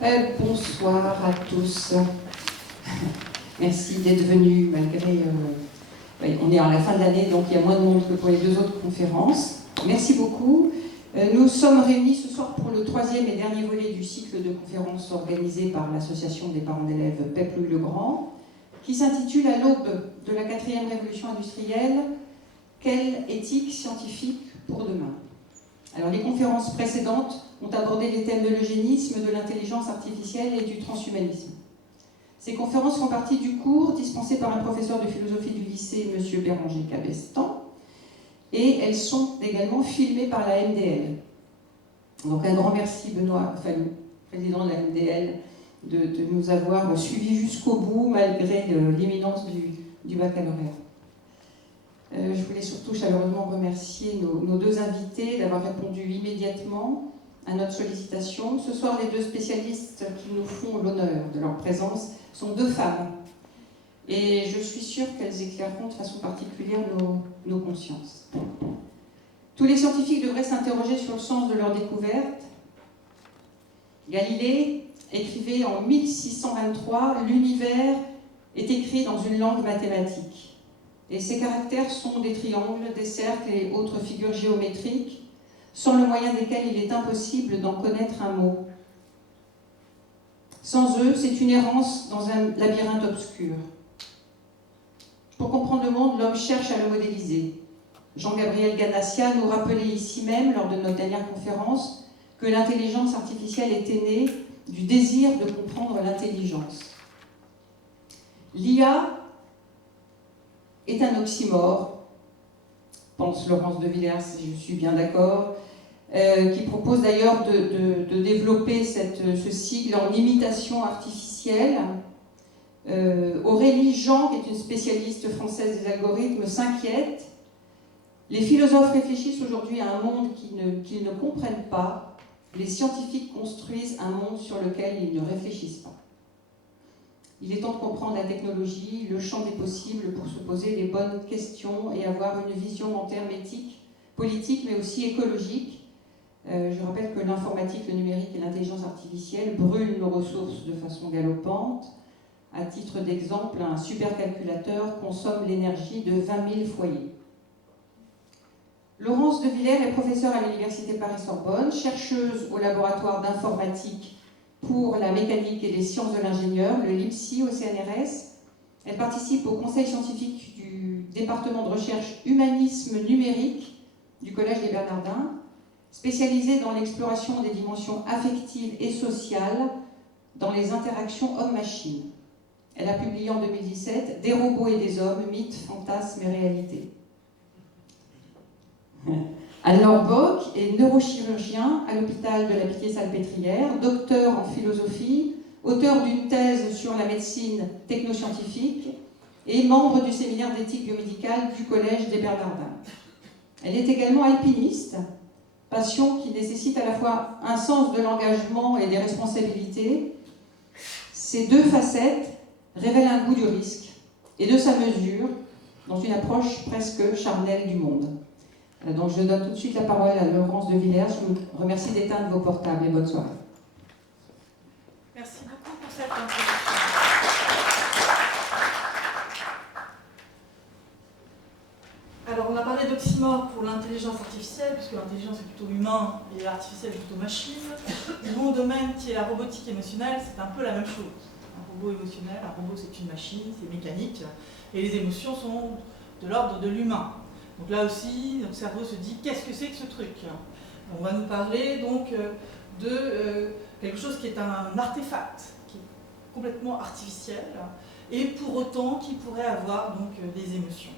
Bonsoir à tous. Merci d'être venus malgré... on est à la fin de l'année, donc il y a moins de monde que pour les deux autres conférences. Merci beaucoup. Nous sommes réunis ce soir pour le troisième et dernier volet du cycle de conférences organisé par l'association des parents d'élèves PEP Louis-le-Grand, qui s'intitule À l'aube de la 4e révolution industrielle, quelle éthique scientifique pour demain? Alors, les conférences précédentes ont abordé les thèmes de l'eugénisme, de l'intelligence artificielle et du transhumanisme. Ces conférences font partie du cours dispensé par un professeur de philosophie du lycée, M. Béranger Cabestan, et elles sont également filmées par la MDL. Donc un grand merci Benoît Fallou, président de la MDL, de nous avoir suivis jusqu'au bout malgré l'imminence du baccalauréat. Je voulais surtout chaleureusement remercier nos deux invités d'avoir répondu immédiatement à notre sollicitation. Ce soir, les deux spécialistes qui nous font l'honneur de leur présence sont deux femmes. Et je suis sûre qu'elles éclaireront de façon particulière nos consciences. Tous les scientifiques devraient s'interroger sur le sens de leur découverte. Galilée écrivait en 1623 « L'univers est écrit dans une langue mathématique ». Et ces caractères sont des triangles, des cercles et autres figures géométriques, sans le moyen desquels il est impossible d'en connaître un mot. Sans eux, c'est une errance dans un labyrinthe obscur. Pour comprendre le monde, l'homme cherche à le modéliser. Jean-Gabriel Ganassia nous rappelait ici même, lors de notre dernière conférence, que l'intelligence artificielle était née du désir de comprendre l'intelligence. L'IA est un oxymore, pense Laurence de Villers, si je suis bien d'accord, qui propose d'ailleurs de développer ce sigle en imitation artificielle. Aurélie Jean, qui est une spécialiste française des algorithmes, s'inquiète. Les philosophes réfléchissent aujourd'hui à un monde qu'ils ne comprennent pas. Les scientifiques construisent un monde sur lequel ils ne réfléchissent pas. Il est temps de comprendre la technologie, le champ des possibles pour se poser les bonnes questions et avoir une vision en termes éthiques, politiques, mais aussi écologiques. Je rappelle que l'informatique, le numérique et l'intelligence artificielle brûlent nos ressources de façon galopante. À titre d'exemple, un supercalculateur consomme l'énergie de 20 000 foyers. Laurence de Villers est professeure à l'Université Paris-Sorbonne, chercheuse au laboratoire d'informatique pour la mécanique et les sciences de l'ingénieur, le LIPSI au CNRS. Elle participe au conseil scientifique du département de recherche humanisme numérique du Collège des Bernardins, spécialisée dans l'exploration des dimensions affectives et sociales dans les interactions homme-machine. Elle a publié en 2017 « Des robots et des hommes, mythes, fantasmes et réalités ». Anne-Laure Bock est neurochirurgien à l'hôpital de la Pitié-Salpêtrière, docteur en philosophie, auteur d'une thèse sur la médecine technoscientifique et membre du séminaire d'éthique biomédicale du Collège des Bernardins. Elle est également alpiniste, passion qui nécessite à la fois un sens de l'engagement et des responsabilités. Ces deux facettes révèlent un goût du risque et de sa mesure dans une approche presque charnelle du monde. Donc je donne tout de suite la parole à Laurence de Villers. Je vous remercie d'éteindre vos portables et bonne soirée. Merci beaucoup pour cette introduction. Alors on a parlé d'oxymore pour l'intelligence artificielle, puisque l'intelligence est plutôt humain et l'artificielle est plutôt machine. Mon domaine qui est la robotique émotionnelle, c'est un peu la même chose. Un robot émotionnel, un robot c'est une machine, c'est mécanique, et les émotions sont de l'ordre de l'humain. Donc là aussi, notre cerveau se dit, qu'est-ce que c'est que ce truc? On va nous parler donc de quelque chose qui est un artefact, qui est complètement artificiel, et pour autant qui pourrait avoir donc des émotions.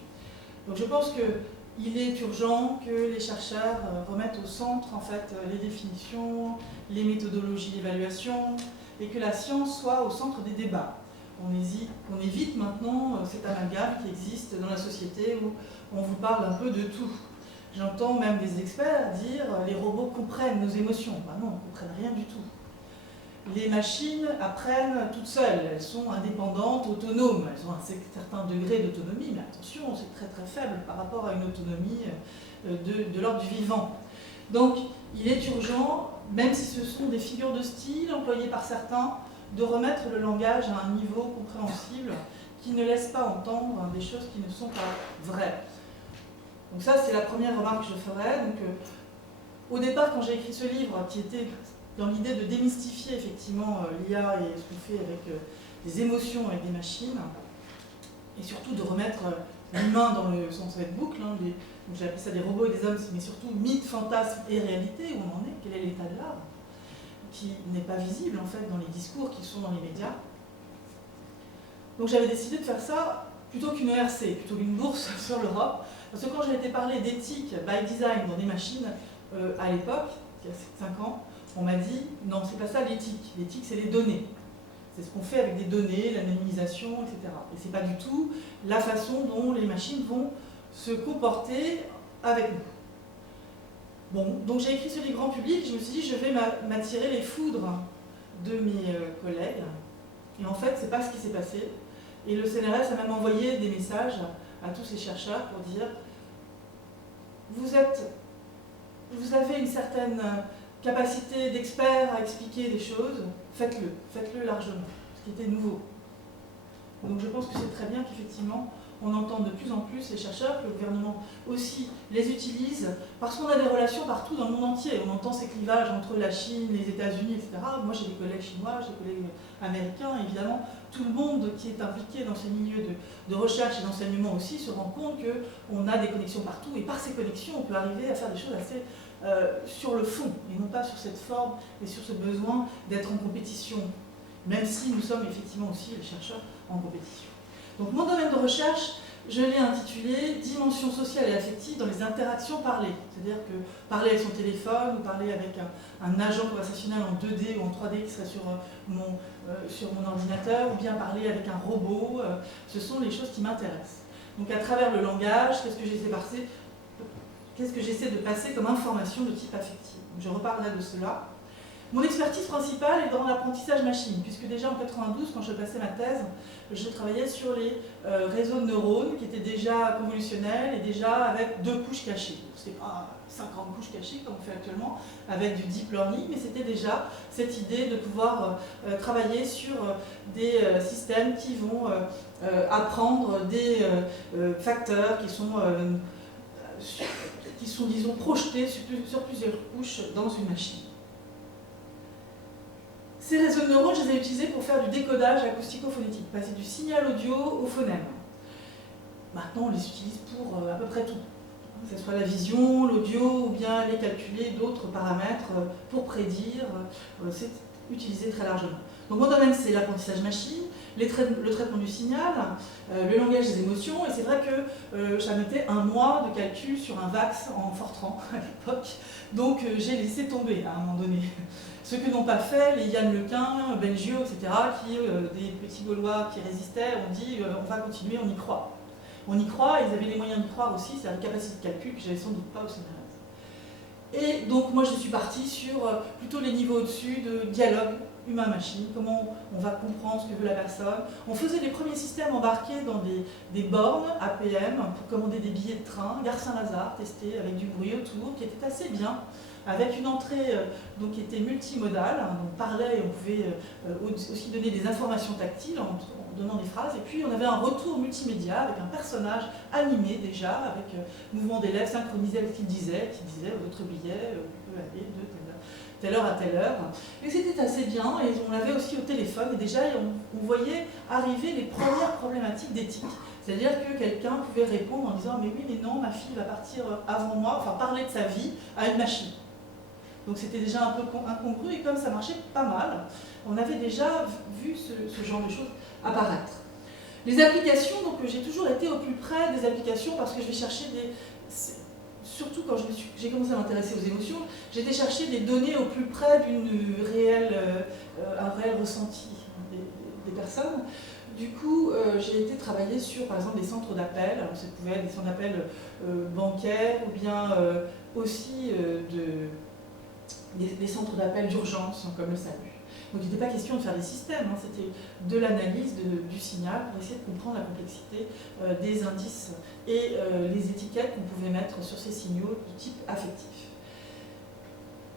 Donc je pense qu'il est urgent que les chercheurs remettent au centre en fait les définitions, les méthodologies d'évaluation, et que la science soit au centre des débats. On évite maintenant cet amalgame qui existe dans la société où on vous parle un peu de tout. J'entends même des experts dire « les robots comprennent nos émotions ». Ben non, ils ne comprennent rien du tout. Les machines apprennent toutes seules, elles sont indépendantes, autonomes, elles ont un certain degré d'autonomie, mais attention, c'est très très faible par rapport à une autonomie de l'ordre du vivant. Donc, il est urgent même si ce sont des figures de style employées par certains, de remettre le langage à un niveau compréhensible qui ne laisse pas entendre des choses qui ne sont pas vraies. Donc ça, c'est la première remarque que je ferai. Donc, au départ, quand j'ai écrit ce livre, qui était dans l'idée de démystifier effectivement l'IA et ce qu'on fait avec des émotions avec des machines, et surtout de remettre l'humain dans le sens de cette boucle, hein, donc j'ai appelé ça des robots et des hommes, mais surtout mythe, fantasme et réalité, où on en est, quel est l'état de l'art, qui n'est pas visible en fait dans les discours qui sont dans les médias. Donc j'avais décidé de faire ça plutôt qu'une ERC, plutôt qu'une bourse sur l'Europe, parce que quand j'ai été parler d'éthique by design dans des machines à l'époque, il y a 5 ans, on m'a dit non, c'est pas ça l'éthique. L'éthique, c'est les données. C'est ce qu'on fait avec des données, l'anonymisation, etc. Et c'est pas du tout la façon dont les machines vont se comporter avec nous. Bon, donc j'ai écrit ce livre grand public, je me suis dit je vais m'attirer les foudres de mes collègues. Et en fait, c'est pas ce qui s'est passé. Et le CNRS a même envoyé des messages à tous ces chercheurs pour dire vous avez une certaine capacité d'expert à expliquer des choses, faites-le largement, ce qui était nouveau. Donc je pense que c'est très bien qu'effectivement on entende de plus en plus les chercheurs, que le gouvernement aussi les utilise, parce qu'on a des relations partout dans le monde entier. On entend ces clivages entre la Chine, les États-Unis, etc. Moi j'ai des collègues chinois, j'ai des collègues américains, évidemment. Tout le monde qui est impliqué dans ces milieux de recherche et d'enseignement aussi se rend compte qu'on a des connexions partout, et par ces connexions on peut arriver à faire des choses assez sur le fond, et non pas sur cette forme et sur ce besoin d'être en compétition, même si nous sommes effectivement aussi les chercheurs en compétition. Donc mon domaine de recherche, je l'ai intitulé « Dimension sociale et affective dans les interactions parlées ». C'est-à-dire que parler avec son téléphone, ou parler avec un agent conversationnel en 2D ou en 3D qui serait sur mon ordinateur, ou bien parler avec un robot, ce sont les choses qui m'intéressent. Donc à travers le langage, qu'est-ce que j'essaie de passer comme information de type affectif. Je reparlerai de cela. Mon expertise principale est dans l'apprentissage machine, puisque déjà en 92, quand je passais ma thèse, je travaillais sur les réseaux de neurones qui étaient déjà convolutionnels et déjà avec 2 couches cachées. Ce n'est pas 50 couches cachées comme on fait actuellement avec du deep learning, mais c'était déjà cette idée de pouvoir travailler sur des systèmes qui vont apprendre des facteurs qui sont, disons, projetés sur plusieurs couches dans une machine. Ces réseaux de neurones, je les ai utilisés pour faire du décodage acoustico-phonétique, passer du signal audio au phonème. Maintenant, on les utilise pour à peu près tout, que ce soit la vision, l'audio, ou bien aller calculer d'autres paramètres pour prédire, c'est utilisé très largement. Donc mon domaine, c'est l'apprentissage machine, le traitement du signal, le langage des émotions, et c'est vrai que ça mettait 1 mois de calcul sur un VAX en Fortran à l'époque, donc j'ai laissé tomber à un moment donné. Ce que n'ont pas fait les Yann Lequin, Bengio, etc., qui, des petits Gaulois qui résistaient, ont dit on va continuer, on y croit. On y croit, et ils avaient les moyens d'y croire aussi, c'est la capacité de calcul que j'avais sans doute pas au CNRS. Et donc moi je suis partie sur plutôt les niveaux au-dessus de dialogue humain-machine, comment on va comprendre ce que veut la personne. On faisait les premiers systèmes embarqués dans des bornes APM pour commander des billets de train, Gare Saint-Lazare, testé avec du bruit autour, qui était assez bien, avec une entrée donc, qui était multimodale, hein, on parlait et on pouvait aussi donner des informations tactiles en donnant des phrases, et puis on avait un retour multimédia avec un personnage animé déjà, avec mouvement des lèvres synchronisé avec ce qu'il disait, votre billet peut aller de telle heure à telle heure. Et c'était assez bien, et on l'avait aussi au téléphone, et déjà on voyait arriver les premières problématiques d'éthique. C'est-à-dire que quelqu'un pouvait répondre en disant « mais oui, mais non, ma fille va partir avant moi », enfin parler de sa vie à une machine. Donc c'était déjà un peu incongru, et comme ça marchait pas mal, on avait déjà vu ce genre de choses apparaître. Les applications, donc j'ai toujours été au plus près des applications parce que je vais chercher surtout quand j'ai commencé à m'intéresser aux émotions, j'étais chercher des données au plus près d'un réel ressenti des personnes. Du coup, j'ai été travailler sur, par exemple, des centres d'appel. Alors, ça pouvait être des centres d'appel bancaires ou bien aussi des centres d'appel d'urgence, comme le SAMU. Donc, il n'était pas question de faire des systèmes, hein, c'était de l'analyse du signal pour essayer de comprendre la complexité des indices et les étiquettes qu'on pouvait mettre sur ces signaux du type affectif.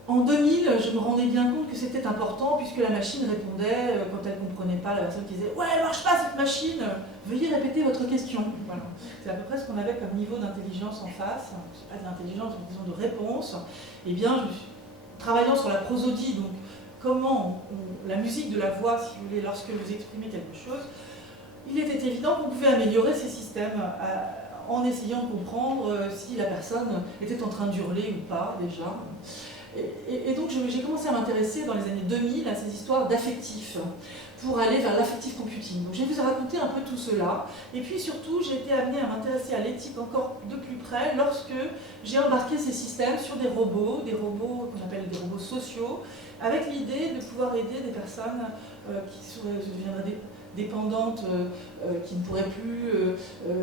En 2000, je me rendais bien compte que c'était important puisque la machine répondait quand elle ne comprenait pas, la personne qui disait « Ouais, elle ne marche pas cette machine, veuillez répéter votre question ». Voilà. C'est à peu près ce qu'on avait comme niveau d'intelligence en face. Ce n'est pas de l'intelligence, mais disons de réponse. Eh bien, travaillant sur la prosodie, donc comment la musique de la voix, si vous voulez, lorsque vous exprimez quelque chose, il était évident qu'on pouvait améliorer ces systèmes en essayant de comprendre si la personne était en train d'hurler ou pas déjà. Et donc j'ai commencé à m'intéresser dans les années 2000 à ces histoires d'affectifs pour aller vers l'affective computing. Donc je vais vous raconter un peu tout cela. Et puis surtout, j'ai été amenée à m'intéresser à l'éthique encore de plus près lorsque j'ai embarqué ces systèmes sur des robots qu'on appelle des robots sociaux, avec l'idée de pouvoir aider des personnes qui deviendraient dépendantes, qui ne pourraient plus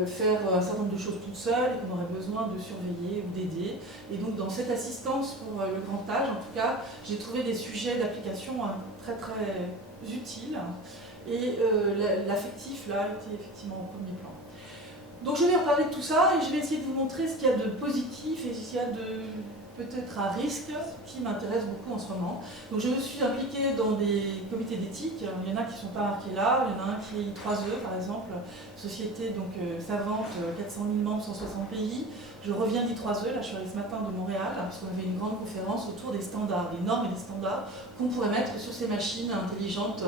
faire un certain nombre de choses toutes seules et qu'on aurait besoin de surveiller ou d'aider. Et donc dans cette assistance pour le grand âge, en tout cas, j'ai trouvé des sujets d'application très très utiles. Et l'affectif, là, était effectivement au premier plan. Donc je vais reparler de tout ça et je vais essayer de vous montrer ce qu'il y a de positif et ce qu'il y a de peut-être à risque qui m'intéresse beaucoup en ce moment. Donc je me suis impliquée dans des comités d'éthique. Il y en a qui ne sont pas marqués là, il y en a un qui est I3E par exemple, société donc, savante, 400 000 membres, 160 pays. Je reviens d'I3E, là je suis allée ce matin de Montréal, parce qu'on avait une grande conférence autour des standards, des normes et des standards qu'on pourrait mettre sur ces machines intelligentes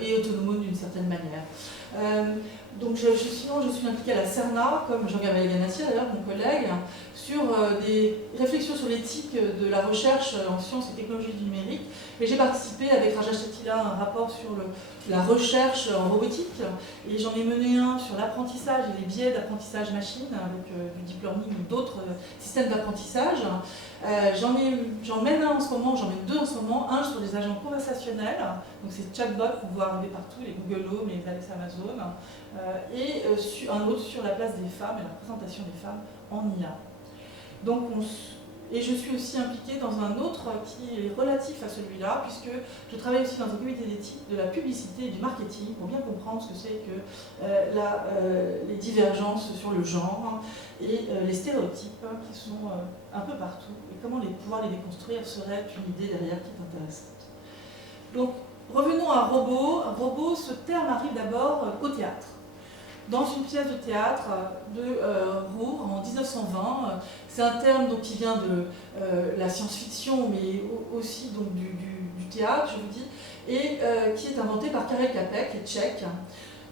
et autonomes d'une certaine manière. Donc sinon je suis impliquée à la CERNA, comme Jean-Gabriel Ganassia d'ailleurs, mon collègue, sur des réflexions sur l'éthique de la recherche en sciences et technologies du numérique. Et j'ai participé avec Raja Chatila à un rapport sur la recherche en robotique. Et j'en ai mené un sur l'apprentissage et les biais d'apprentissage machine, avec du deep learning ou d'autres systèmes d'apprentissage. J'en mène un en ce moment, j'en mène deux en ce moment. Un sur les agents conversationnels, donc ces chatbots qu'on voit arriver partout, les Google Home, les Alexa Amazon. Et un autre sur la place des femmes et la représentation des femmes en IA. Donc et je suis aussi impliquée dans un autre qui est relatif à celui-là, puisque je travaille aussi dans un comité d'éthique de la publicité et du marketing pour bien comprendre ce que c'est que les divergences sur le genre et les stéréotypes qui sont un peu partout, et comment pouvoir les déconstruire serait une idée derrière qui est intéressante. Donc revenons à robot. Un robot, ce terme arrive d'abord au théâtre. Dans une pièce de théâtre de Roure en 1920. C'est un terme donc, qui vient de la science-fiction, mais aussi donc, du théâtre, je vous dis, et qui est inventé par Karel Čapek, qui est tchèque.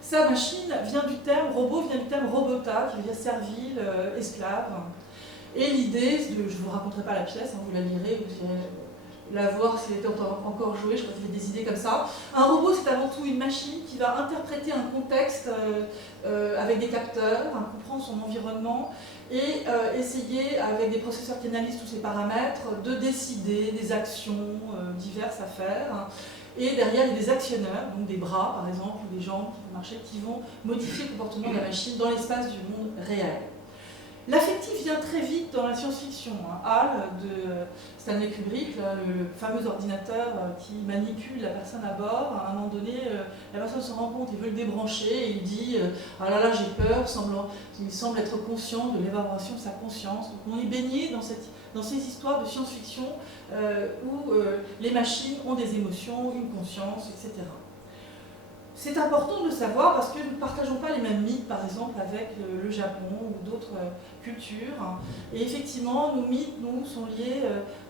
Sa machine vient du terme, robot vient du terme robota, qui veut dire servile, esclave. Et l'idée, je ne vous raconterai pas la pièce, hein, vous la lirez, vous irez la voir si elle était encore jouée, je crois qu'il y a des idées comme ça. Un robot, c'est avant tout une machine qui va interpréter un contexte avec des capteurs, comprendre son environnement et essayer, avec des processeurs qui analysent tous ces paramètres, de décider des actions diverses à faire. Et derrière, il y a des actionneurs, donc des bras par exemple, ou des jambes qui vont marcher, qui vont modifier le comportement de la machine dans l'espace du monde réel. L'affectif vient très vite dans la science-fiction. HAL de Stanley Kubrick, là, le fameux ordinateur qui manipule la personne à bord. À un moment donné, la personne se rend compte, il veut le débrancher et il dit « Ah là là, j'ai peur », il semble être conscient de l'évaporation de sa conscience. Donc on est baigné dans ces histoires de science-fiction où les machines ont des émotions, une conscience, etc. C'est important de le savoir parce que nous ne partageons pas les mêmes mythes, par exemple, avec le Japon ou d'autres cultures. Et effectivement, nos mythes, nous, sont liés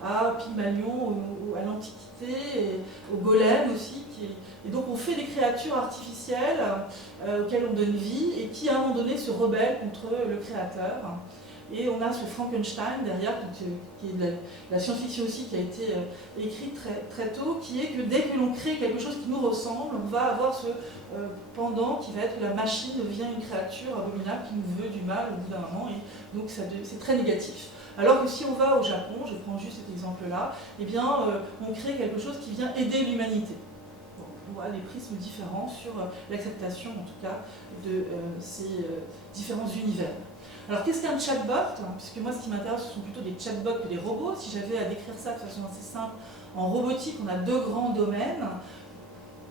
à Pygmalion, à l'Antiquité, et au golem aussi. Et donc on fait des créatures artificielles auxquelles on donne vie et qui, à un moment donné, se rebellent contre le créateur. Et on a ce Frankenstein derrière, qui est de la science-fiction aussi, qui a été écrite très, très tôt, qui est que dès que l'on crée quelque chose qui nous ressemble, on va avoir ce pendant qui va être que la machine devient une créature abominable qui nous veut du mal au bout d'un moment, et donc c'est très négatif. Alors que si on va au Japon, je prends juste cet exemple-là, eh bien on crée quelque chose qui vient aider l'humanité. Bon, on voit des prismes différents sur l'acceptation, en tout cas, de ces différents univers. Alors qu'est-ce qu'un chatbot? Puisque moi ce qui m'intéresse ce sont plutôt des chatbots que des robots. Si j'avais à décrire ça de façon assez simple, en robotique on a deux grands domaines.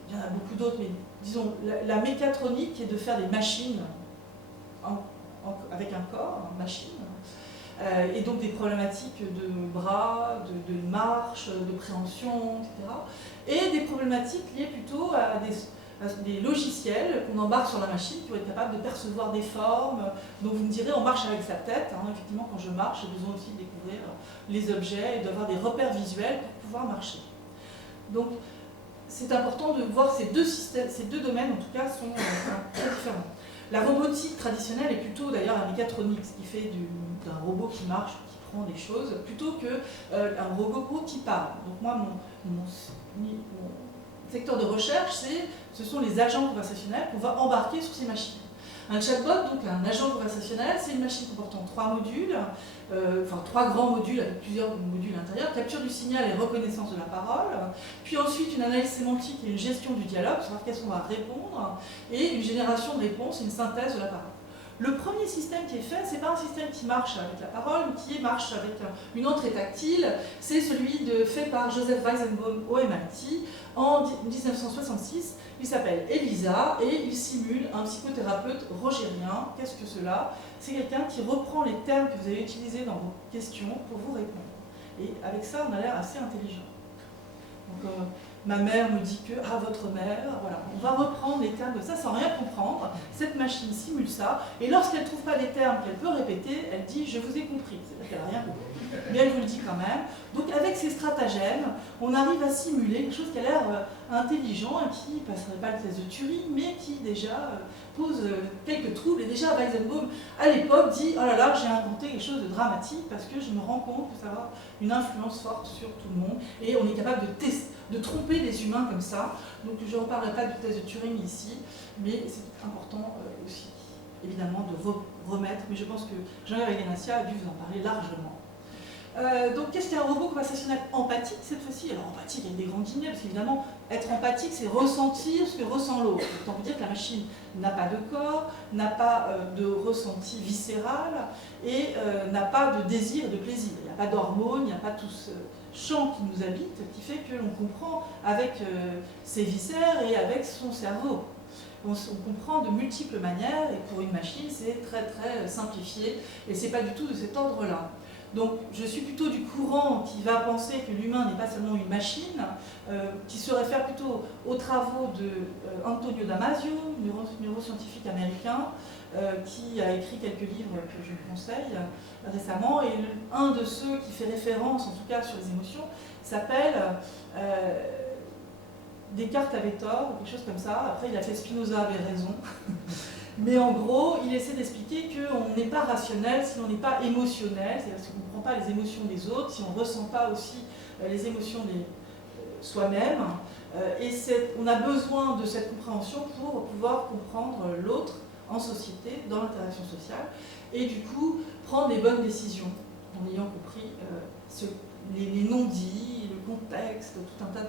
Il y en a beaucoup d'autres, mais disons la mécatronique qui est de faire des machines avec un corps, une machine. et donc des problématiques de bras, de marche, de préhension, etc. Et des problématiques liées plutôt à des logiciels qu'on embarque sur la machine qui vont être capables de percevoir des formes. Donc vous me direz, on marche avec sa tête. Hein. Effectivement, quand je marche, j'ai besoin aussi de découvrir les objets et d'avoir des repères visuels pour pouvoir marcher. Donc c'est important de voir ces deux domaines, en tout cas, sont très différents. La robotique traditionnelle est plutôt d'ailleurs la mécatronique, ce qui fait d'un robot qui marche, qui prend des choses, plutôt qu'un robot qui parle. Donc moi, mon secteur de recherche, ce sont les agents conversationnels qu'on va embarquer sur ces machines. Un chatbot, donc un agent conversationnel, c'est une machine comportant 3 modules, enfin 3 grands modules avec plusieurs modules à l'intérieur, capture du signal et reconnaissance de la parole, puis ensuite une analyse sémantique et une gestion du dialogue, savoir qu'est-ce qu'on va répondre, et une génération de réponses et une synthèse de la parole. Le premier système qui est fait, ce n'est pas un système qui marche avec la parole, mais qui marche avec une entrée tactile, c'est celui fait par Joseph Weizenbaum au MIT en 1966. Il s'appelle ELISA et il simule un psychothérapeute rogérien. Qu'est-ce que cela? C'est quelqu'un qui reprend les termes que vous avez utilisés dans vos questions pour vous répondre. Et avec ça, on a l'air assez intelligent. Donc, ma mère me dit que, ah, votre mère, voilà. On va reprendre les termes de ça sans rien comprendre. Cette machine simule ça, et lorsqu'elle ne trouve pas les termes qu'elle peut répéter, elle dit, je vous ai compris. C'est-à-dire qu'elle n'a rien compris. Mais elle vous le dit quand même. Donc avec ces stratagèmes, on arrive à simuler quelque chose qui a l'air intelligent et qui ne passerait pas le test de Turing, mais qui déjà pose quelques troubles. Et déjà Weizenbaum, à l'époque, dit, oh là là, j'ai inventé quelque chose de dramatique parce que je me rends compte que ça va avoir une influence forte sur tout le monde. Et on est capable de tromper les humains comme ça. Donc je ne reparlerai pas du test de Turing ici, mais c'est important aussi, évidemment, de remettre. Mais je pense que Jean-Yves Ganassia a dû vous en parler largement. Donc qu'est-ce qu'un robot conversationnel empathique cette fois-ci? Alors empathique avec des grands guillemets, parce qu'évidemment, être empathique, c'est ressentir ce que ressent l'autre. Autant vous dire que la machine n'a pas de corps, n'a pas de ressenti viscéral et n'a pas de désir et de plaisir. Il n'y a pas d'hormones, il n'y a pas tout ce champ qui nous habite, qui fait que l'on comprend avec ses viscères et avec son cerveau. On comprend de multiples manières, et pour une machine, c'est très très simplifié, et c'est pas du tout de cet ordre-là. Donc je suis plutôt du courant qui va penser que l'humain n'est pas seulement une machine, qui se réfère plutôt aux travaux de Antonio Damasio, neuroscientifique américain, qui a écrit quelques livres que je vous conseille récemment, et un de ceux qui fait référence, en tout cas sur les émotions, s'appelle Descartes avait tort, ou quelque chose comme ça. Après il a fait Spinoza avait raison. Mais en gros, il essaie d'expliquer qu'on n'est pas rationnel si on n'est pas émotionnel, c'est-à-dire si on ne comprend pas les émotions des autres, si on ne ressent pas aussi les émotions de soi-même. Et on a besoin de cette compréhension pour pouvoir comprendre l'autre en société, dans l'interaction sociale, et du coup prendre les bonnes décisions en ayant compris les non-dits, le contexte, tout un tas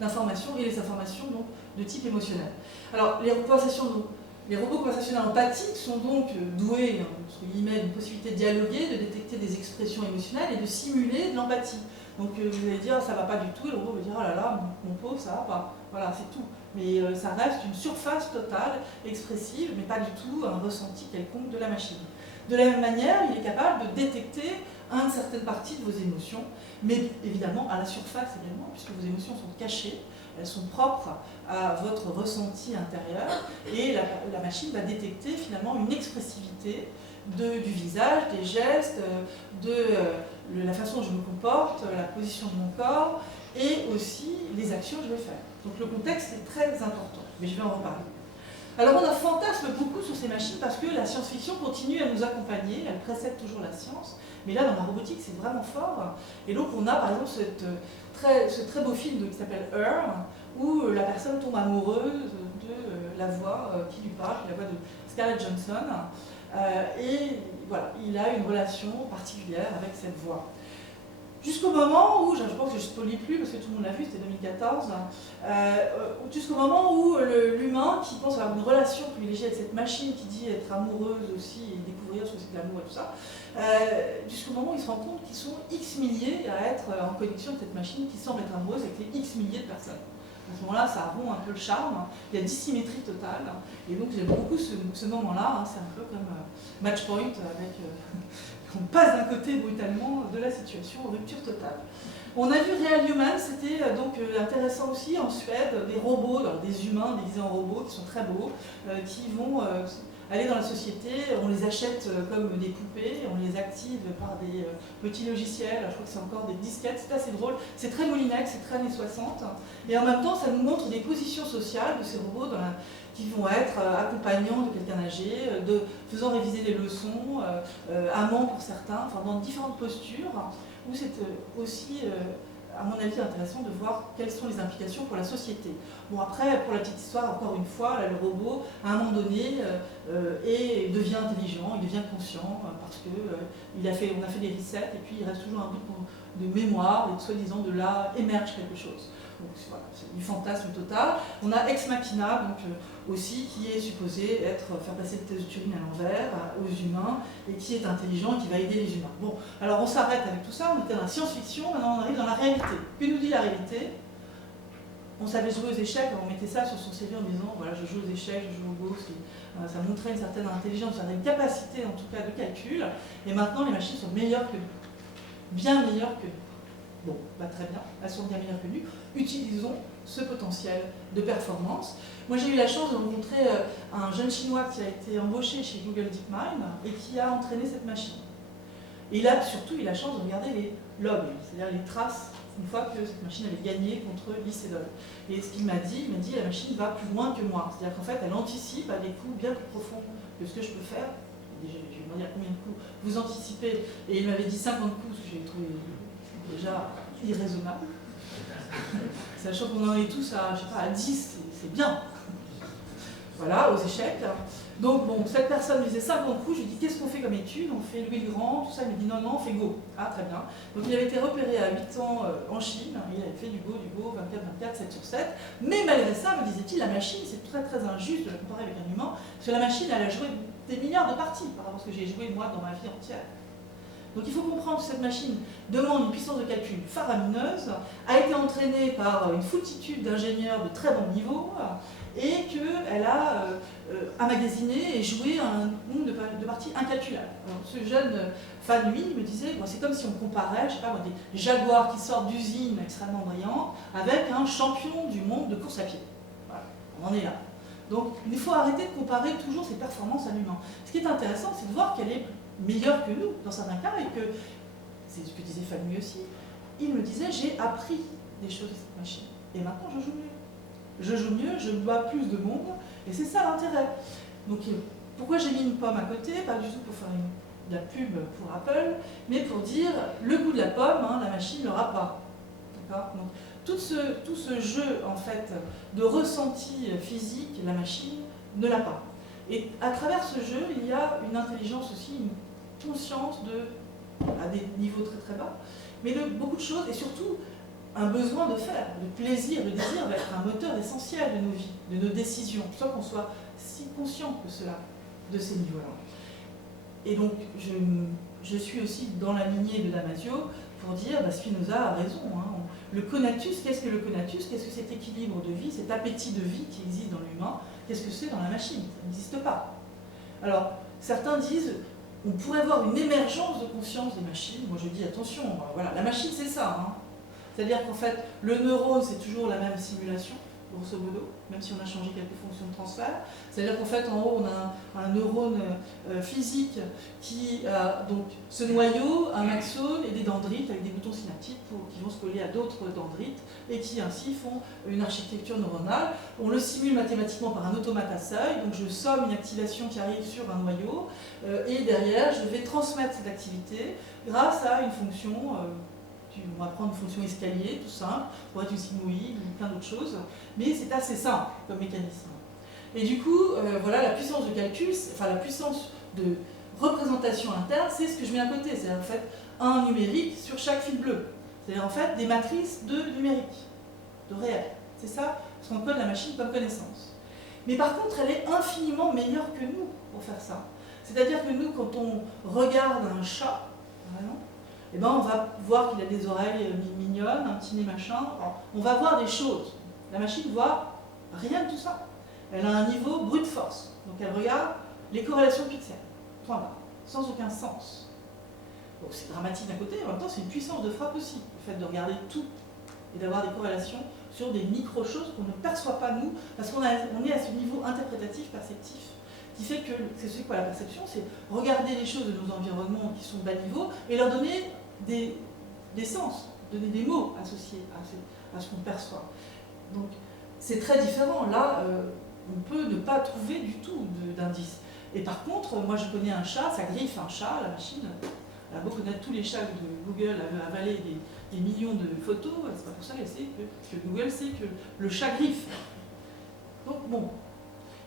d'informations, et les informations donc, de type émotionnel. Alors les robots conversationnels empathiques sont donc doués, entre guillemets, d'une possibilité de dialoguer, de détecter des expressions émotionnelles et de simuler de l'empathie. Donc vous allez dire ça va pas du tout, et le robot va dire oh là là, mon pauvre, ça va pas. Voilà, c'est tout. Mais ça reste une surface totale, expressive, mais pas du tout un ressenti quelconque de la machine. De la même manière, il est capable de détecter une certaine partie de vos émotions, mais évidemment à la surface également, puisque vos émotions sont cachées. Elles sont propres à votre ressenti intérieur, et la machine va détecter finalement une expressivité du visage, des gestes, de la façon dont je me comporte, la position de mon corps, et aussi les actions que je vais faire. Donc le contexte est très important, mais je vais en reparler. Alors on a fantasme beaucoup sur ces machines parce que la science-fiction continue à nous accompagner, elle précède toujours la science, mais là dans la robotique c'est vraiment fort, et donc on a par exemple ce très beau film qui s'appelle Her, où la personne tombe amoureuse de la voix qui lui parle, la voix de Scarlett Johansson, et voilà, il a une relation particulière avec cette voix. Jusqu'au moment où, je pense que je ne spoilie plus parce que tout le monde l'a vu, c'était 2014, jusqu'au moment où l'humain qui pense avoir une relation privilégiée avec cette machine qui dit être amoureuse aussi et découvrir ce que c'est que l'amour et tout ça, jusqu'au moment où il se rend compte qu'ils sont X milliers à être en connexion avec cette machine qui semble être amoureuse avec les X milliers de personnes. À ce moment-là, ça rompt un peu le charme, il y a dissymétrie totale, et donc j'aime beaucoup ce moment-là, c'est un peu comme Match Point avec on passe d'un côté brutalement de la situation, rupture totale. On a vu Real Human, c'était donc intéressant aussi en Suède, des robots, alors des humains déguisés en robots qui sont très beaux, qui vont aller dans la société, on les achète comme des poupées, on les active par des petits logiciels, je crois que c'est encore des disquettes, c'est assez drôle, c'est très Moulinex, c'est très années 60, et en même temps ça nous montre des positions sociales de ces robots qui vont être accompagnants de quelqu'un âgé, faisant réviser les leçons, amants pour certains, enfin dans différentes postures, où c'est aussi, à mon avis, intéressant de voir quelles sont les implications pour la société. Bon, après, pour la petite histoire, encore une fois, là, le robot, à un moment donné, devient intelligent, il devient conscient, parce qu'on a fait des resets, et puis il reste toujours un bout de mémoire, et soi-disant de là émerge quelque chose. Donc voilà, c'est du fantasme total. On a Ex Machina, donc aussi, qui est supposé faire passer le test de Turing à l'envers aux humains, et qui est intelligent, et qui va aider les humains. Bon, alors on s'arrête avec tout ça, on était dans la science-fiction, maintenant on arrive dans la réalité. Que nous dit la réalité? On savait jouer aux échecs, on mettait ça sur son CV en disant, voilà, je joue aux échecs, je joue au Go, ça montrait une certaine intelligence, une certaine capacité en tout cas de calcul, et maintenant les machines sont meilleures que nous, bien meilleures que nous. Bon, bah très bien, elles sont bien meilleures que nous. Utilisons ce potentiel de performance. Moi, j'ai eu la chance de vous montrer un jeune Chinois qui a été embauché chez Google DeepMind et qui a entraîné cette machine. Et il a surtout eu la chance de regarder les logs, c'est-à-dire les traces, une fois que cette machine avait gagné contre Lee Sedol. Et ce qu'il m'a dit, la machine va plus loin que moi. C'est-à-dire qu'en fait, elle anticipe à des coups bien plus profonds que ce que je peux faire. Je vais lui demander combien de coups vous anticipez. Et il m'avait dit 50 coups, ce que j'ai trouvé déjà irraisonnable. Sachant qu'on en est tous à, je sais pas, à 10, c'est bien. Voilà, aux échecs. Donc bon, cette personne disait 50 coups, je lui dis qu'est-ce qu'on fait comme étude? On fait Louis le Grand, tout ça, il me dit non, on fait Go. Ah, très bien. Donc il avait été repéré à 8 ans en Chine, il avait fait du Go, 24-24, 7 sur 7. Mais malgré ça, me disait-il, la machine, c'est très très injuste de la comparer avec un humain, parce que la machine, elle a joué des milliards de parties par rapport à ce que j'ai joué moi dans ma vie entière. Donc il faut comprendre que cette machine demande une puissance de calcul faramineuse, a été entraînée par une foultitude d'ingénieurs de très bon niveau, et qu'elle a emmagasiné et joué un nombre de parties incalculables. Alors, ce jeune fan, lui, me disait, bon, c'est comme si on comparait, je sais pas, moi, des jaguars qui sortent d'usines extrêmement brillantes avec un champion du monde de course à pied. Voilà, on en est là. Donc il faut arrêter de comparer toujours ses performances à l'humain. Ce qui est intéressant, c'est de voir qu'elle est meilleure que nous, dans certains cas, et que, c'est ce que disait Fanny aussi, il me disait, j'ai appris des choses de cette machine, et maintenant je joue mieux. Je joue mieux, je bats plus de monde, et c'est ça l'intérêt. Donc pourquoi j'ai mis une pomme à côté? Pas du tout pour faire de la pub pour Apple, mais pour dire, le goût de la pomme, la machine ne l'aura pas. D'accord? Donc tout ce jeu, en fait, de ressenti physique, la machine ne l'a pas. Et à travers ce jeu, il y a une intelligence aussi, une conscience à des niveaux très très bas, mais de beaucoup de choses, et surtout un besoin de faire, de plaisir, de désir va être un moteur essentiel de nos vies, de nos décisions, sans qu'on soit si conscient que cela, de ces niveaux-là. Et donc, je suis aussi dans la lignée de Damasio pour dire, Spinoza a raison. Le conatus, qu'est-ce que le conatus? Qu'est-ce que cet équilibre de vie, cet appétit de vie qui existe dans l'humain? Qu'est-ce que c'est dans la machine? Ça n'existe pas. Alors, certains disent, on pourrait avoir une émergence de conscience des machines. Moi, je dis, attention, voilà, la machine, c'est ça. C'est-à-dire qu'en fait, le neurone, c'est toujours la même simulation, grosso modo, même si on a changé quelques fonctions de transfert. C'est-à-dire qu'en fait, en haut, on a un neurone physique qui a donc ce noyau, un axone et des dendrites avec des boutons synaptiques qui vont se coller à d'autres dendrites et qui ainsi font une architecture neuronale. On le simule mathématiquement par un automate à seuil, donc je somme une activation qui arrive sur un noyau et derrière, je vais transmettre cette activité grâce à une fonction. On va prendre une fonction escalier, tout simple, pour être une sigmoïde ou plein d'autres choses, mais c'est assez simple comme mécanisme. Et du coup, voilà, la puissance de calcul, enfin la puissance de représentation interne, c'est ce que je mets à côté, c'est-à-dire en fait un numérique sur chaque fil bleu, c'est-à-dire en fait des matrices de numérique, de réel. C'est ça ce qu'on code la machine comme connaissance. Mais par contre, elle est infiniment meilleure que nous pour faire ça. C'est-à-dire que nous, quand on regarde un chat, vraiment, eh ben, on va voir qu'il a des oreilles mignonnes, un petit nez machin. Alors, on va voir des choses. La machine voit rien de tout ça. Elle a un niveau brute force. Donc elle regarde les corrélations pixels. Point barre. Sans aucun sens. Bon, c'est dramatique d'un côté, mais en même temps c'est une puissance de frappe aussi, le fait de regarder tout et d'avoir des corrélations sur des micro-choses qu'on ne perçoit pas nous, parce qu'on est à ce niveau interprétatif, perceptif, qui fait que, c'est quoi la perception? C'est regarder les choses de nos environnements qui sont bas niveau et leur donner des sens, donner des mots associés à ce qu'on perçoit. Donc c'est très différent. Là, on peut ne pas trouver du tout d'indices. Et par contre, moi je connais un chat, ça griffe un chat, la machine. Elle a beau connaître tous les chats de Google, elle a avalé des millions de photos, c'est pas pour ça qu'elle sait que Google sait que le chat griffe. Donc bon,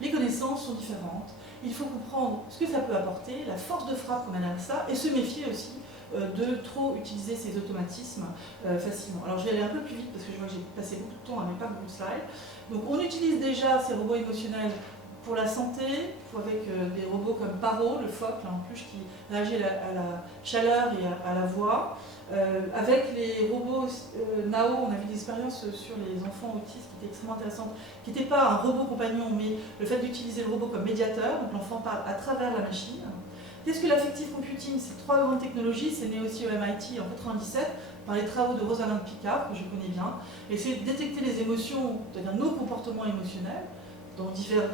les connaissances sont différentes. Il faut comprendre ce que ça peut apporter, la force de frappe qu'on a derrière ça, et se méfier aussi de trop utiliser ces automatismes facilement. Alors je vais aller un peu plus vite parce que je vois que j'ai passé beaucoup de temps, mais pas beaucoup de slides. Donc on utilise déjà ces robots émotionnels pour la santé, avec des robots comme Paro, le phoque, là, en plus, qui réagit à la chaleur et à la voix. Avec les robots Nao, on a vu des expériences sur les enfants autistes qui étaient extrêmement intéressantes, qui n'étaient pas un robot compagnon, mais le fait d'utiliser le robot comme médiateur, donc l'enfant parle à travers la machine. Qu'est-ce que l'affective computing? C'est 3 grandes technologies, c'est né aussi au MIT en 1997 par les travaux de Rosalind Picard, que je connais bien, et c'est détecter les émotions, c'est-à-dire nos comportements émotionnels, dans divers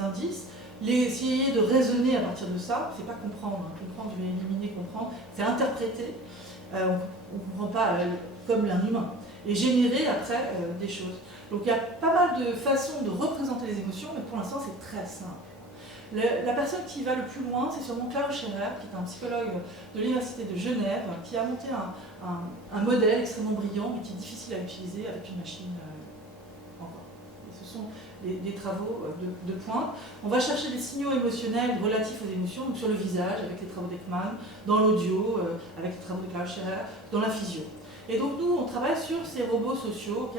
indices, essayer de raisonner à partir de ça, c'est pas comprendre, comprendre, je vais éliminer comprendre, c'est interpréter, on ne comprend pas comme l'un humain, et générer après des choses. Donc il y a pas mal de façons de représenter les émotions, mais pour l'instant c'est très simple. La personne qui va le plus loin, c'est sûrement Klaus Scherer, qui est un psychologue de l'Université de Genève, qui a monté un modèle extrêmement brillant, mais qui est difficile à utiliser avec une machine encore. Et ce sont des travaux de pointe. On va chercher des signaux émotionnels relatifs aux émotions, donc sur le visage, avec les travaux d'Ekman, dans l'audio, avec les travaux de Klaus Scherer, dans la physio. Et donc nous, on travaille sur ces robots sociaux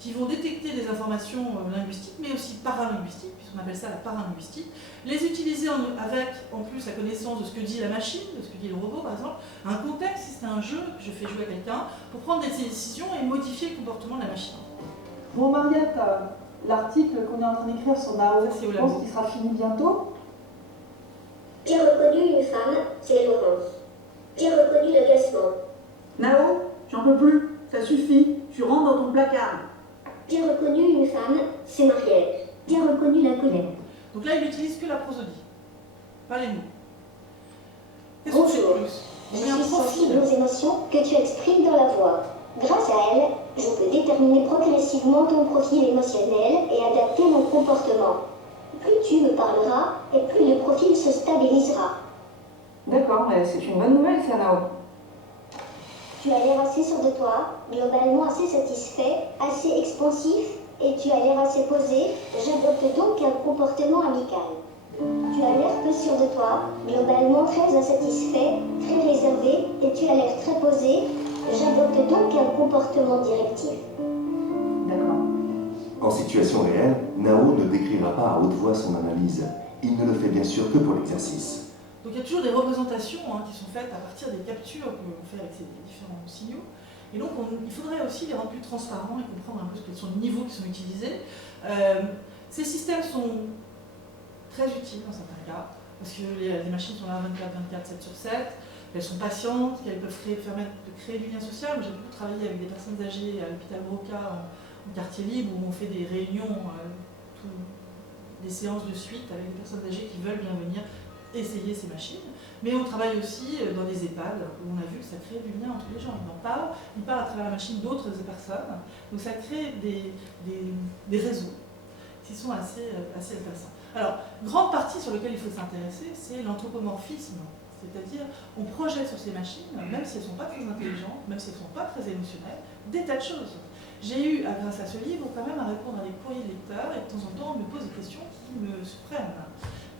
qui vont détecter des informations linguistiques, mais aussi paralinguistiques, puisqu'on appelle ça la paralinguistique, les utiliser avec, en plus, la connaissance de ce que dit la machine, de ce que dit le robot, par exemple, un contexte, si c'est un jeu que je fais jouer à quelqu'un, pour prendre des décisions et modifier le comportement de la machine. Bon, Mariette, l'article qu'on est en train d'écrire sur Nao, je pense qu'il sera fini bientôt. J'ai reconnu une femme, c'est Laurence. J'ai reconnu l'agacement. Nao, j'en peux plus, ça suffit, tu rentres dans ton placard. J'ai reconnu une femme, c'est Mariette. J'ai reconnu la colère. Donc là, il n'utilise que la prosodie, pas les mots. Bonjour, je suis sensible aux émotions que tu exprimes dans la voix. Grâce à elle, je peux déterminer progressivement ton profil émotionnel et adapter mon comportement. Plus tu me parleras et plus le profil se stabilisera. D'accord, c'est une bonne nouvelle, ça, Nao. Tu as l'air assez sûr de toi, globalement assez satisfait, assez expansif, et tu as l'air assez posé, j'adopte donc un comportement amical. Tu as l'air peu sûr de toi, globalement très insatisfait, très réservé, et tu as l'air très posé, j'adopte donc un comportement directif. D'accord. En situation réelle, Nao ne décrira pas à haute voix son analyse. Il ne le fait bien sûr que pour l'exercice. Donc il y a toujours des représentations qui sont faites à partir des captures qu'on fait avec ces différents signaux. Et donc il faudrait aussi les rendre plus transparents et comprendre un peu quels sont les niveaux qui sont utilisés. Ces systèmes sont très utiles dans certains cas, parce que les machines sont là 24/24, 7/7, elles sont patientes, elles peuvent permettre de créer du lien social. J'ai beaucoup travaillé avec des personnes âgées à l'hôpital Broca en quartier libre, où on fait des réunions, des séances de suite avec des personnes âgées qui veulent bien venir essayer ces machines, mais on travaille aussi dans des EHPAD où on a vu que ça crée du lien entre les gens. Ils en parlent, ils parlent à travers la machine d'autres personnes, donc ça crée des réseaux qui sont assez intéressants. Alors, grande partie sur laquelle il faut s'intéresser, c'est l'anthropomorphisme, c'est-à-dire on projette sur ces machines, même si elles ne sont pas très intelligentes, même si elles ne sont pas très émotionnelles, des tas de choses. J'ai eu, grâce à ce livre, quand même à répondre à des courriers de lecteurs, et de temps en temps on me pose des questions qui me surprennent.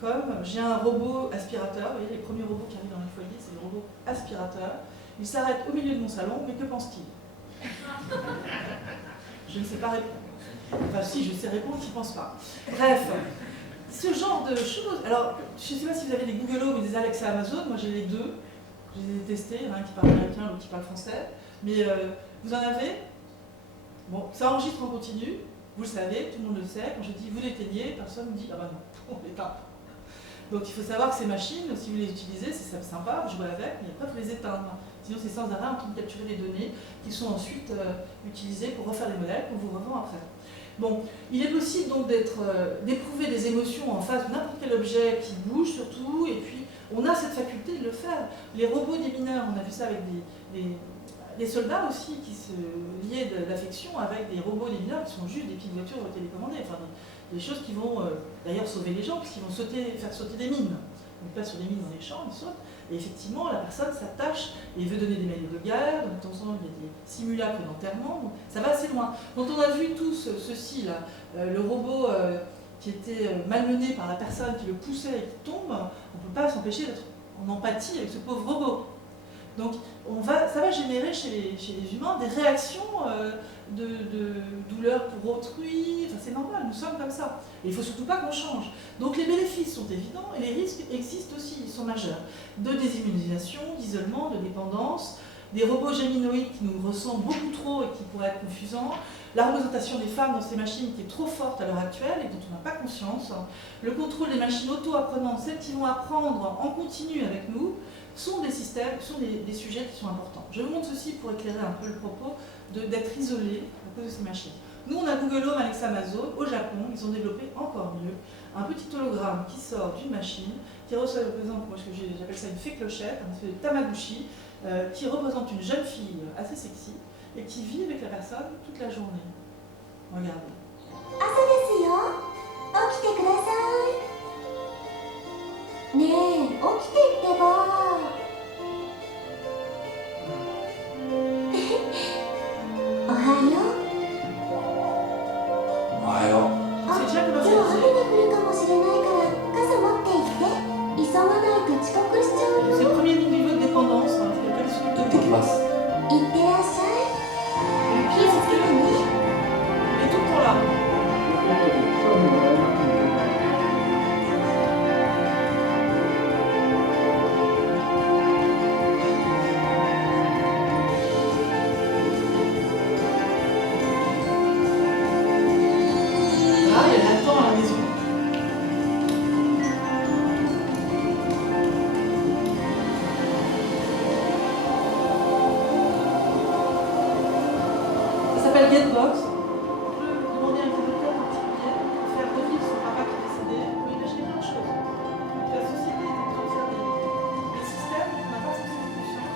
Comme j'ai un robot aspirateur, vous voyez les premiers robots qui arrivent dans le foyer, c'est le robot aspirateur. Il s'arrête au milieu de mon salon, mais que pense-t-il? Je ne sais pas répondre. Enfin si, je sais répondre, je ne pense pas. Bref, ce genre de choses. Alors, je ne sais pas si vous avez des Google Home ou des Alexa Amazon, moi j'ai les deux. Je les ai testés, il y en a un qui parle américain, l'autre qui parle français. Mais vous en avez? Bon, ça enregistre en continu, vous le savez, tout le monde le sait. Quand je dis vous l'éteignez, personne ne dit ah bah non, on l'éteint. Donc il faut savoir que ces machines, si vous les utilisez, c'est sympa, vous jouez avec, mais après il faut les éteindre. Sinon c'est sans arrêt en train de capturer des données qui sont ensuite utilisées pour refaire des modèles qu'on vous revend après. Bon, il est possible donc d'éprouver des émotions en face de n'importe quel objet qui bouge surtout, et puis on a cette faculté de le faire. Les robots démineurs, on a vu ça avec des soldats aussi qui se liaient d'affection avec des robots démineurs qui sont juste des petites voitures télécommandées, enfin des choses qui vont d'ailleurs sauver les gens puisqu'ils vont faire sauter des mines. Donc pas sur des mines dans les champs, ils sautent. Et effectivement, la personne s'attache et veut donner des médailles de guerre, de temps en temps il y a des simulacres d'enterrement, donc ça va assez loin. Quand on a vu tous ceci là, le robot qui était malmené par la personne qui le poussait et qui tombe, on ne peut pas s'empêcher d'être en empathie avec ce pauvre robot. Donc ça va générer chez les humains des réactions de douleur pour autrui, enfin, c'est normal, nous sommes comme ça. Et il ne faut surtout pas qu'on change. Donc les bénéfices sont évidents et les risques existent aussi, ils sont majeurs. De désimmunisation, d'isolement, de dépendance, des robots géminoïdes qui nous ressemblent beaucoup trop et qui pourraient être confusants, la représentation des femmes dans ces machines qui est trop forte à l'heure actuelle et dont on n'a pas conscience, le contrôle des machines auto-apprenantes, celles qui vont apprendre en continu avec nous, sont des systèmes, sont des sujets qui sont importants. Je vous montre ceci pour éclairer un peu le propos d'être isolé à cause de ces machines. Nous, on a Google Home avec Amazon. Au Japon, ils ont développé encore mieux un petit hologramme qui sort d'une machine, qui reçoit, par exemple, moi j'appelle ça une fée clochette, un espèce de Tamagotchi, qui représente une jeune fille assez sexy et qui vit avec la personne toute la journée. Regardez. 朝ですよ。起きてください。ねえ、起きてってば。おはよう。おはよう。あ、今日雨が降るかもしれないから傘持って行って。急がないと遅刻しちゃうよ。C'est le premier niveau de dépendance, hein, c'est quelle solution 行ってきます。行ってらっしゃい。気をつけてね。 Et tout le temps là. Là, il attend à la maison. Ça s'appelle Getbox. Demander à un producteur particulier de faire revivre son papa qui est décédé, pour imaginer plein de choses. Donc la société est en train de faire des systèmes qu'on n'a pas censé être conscients.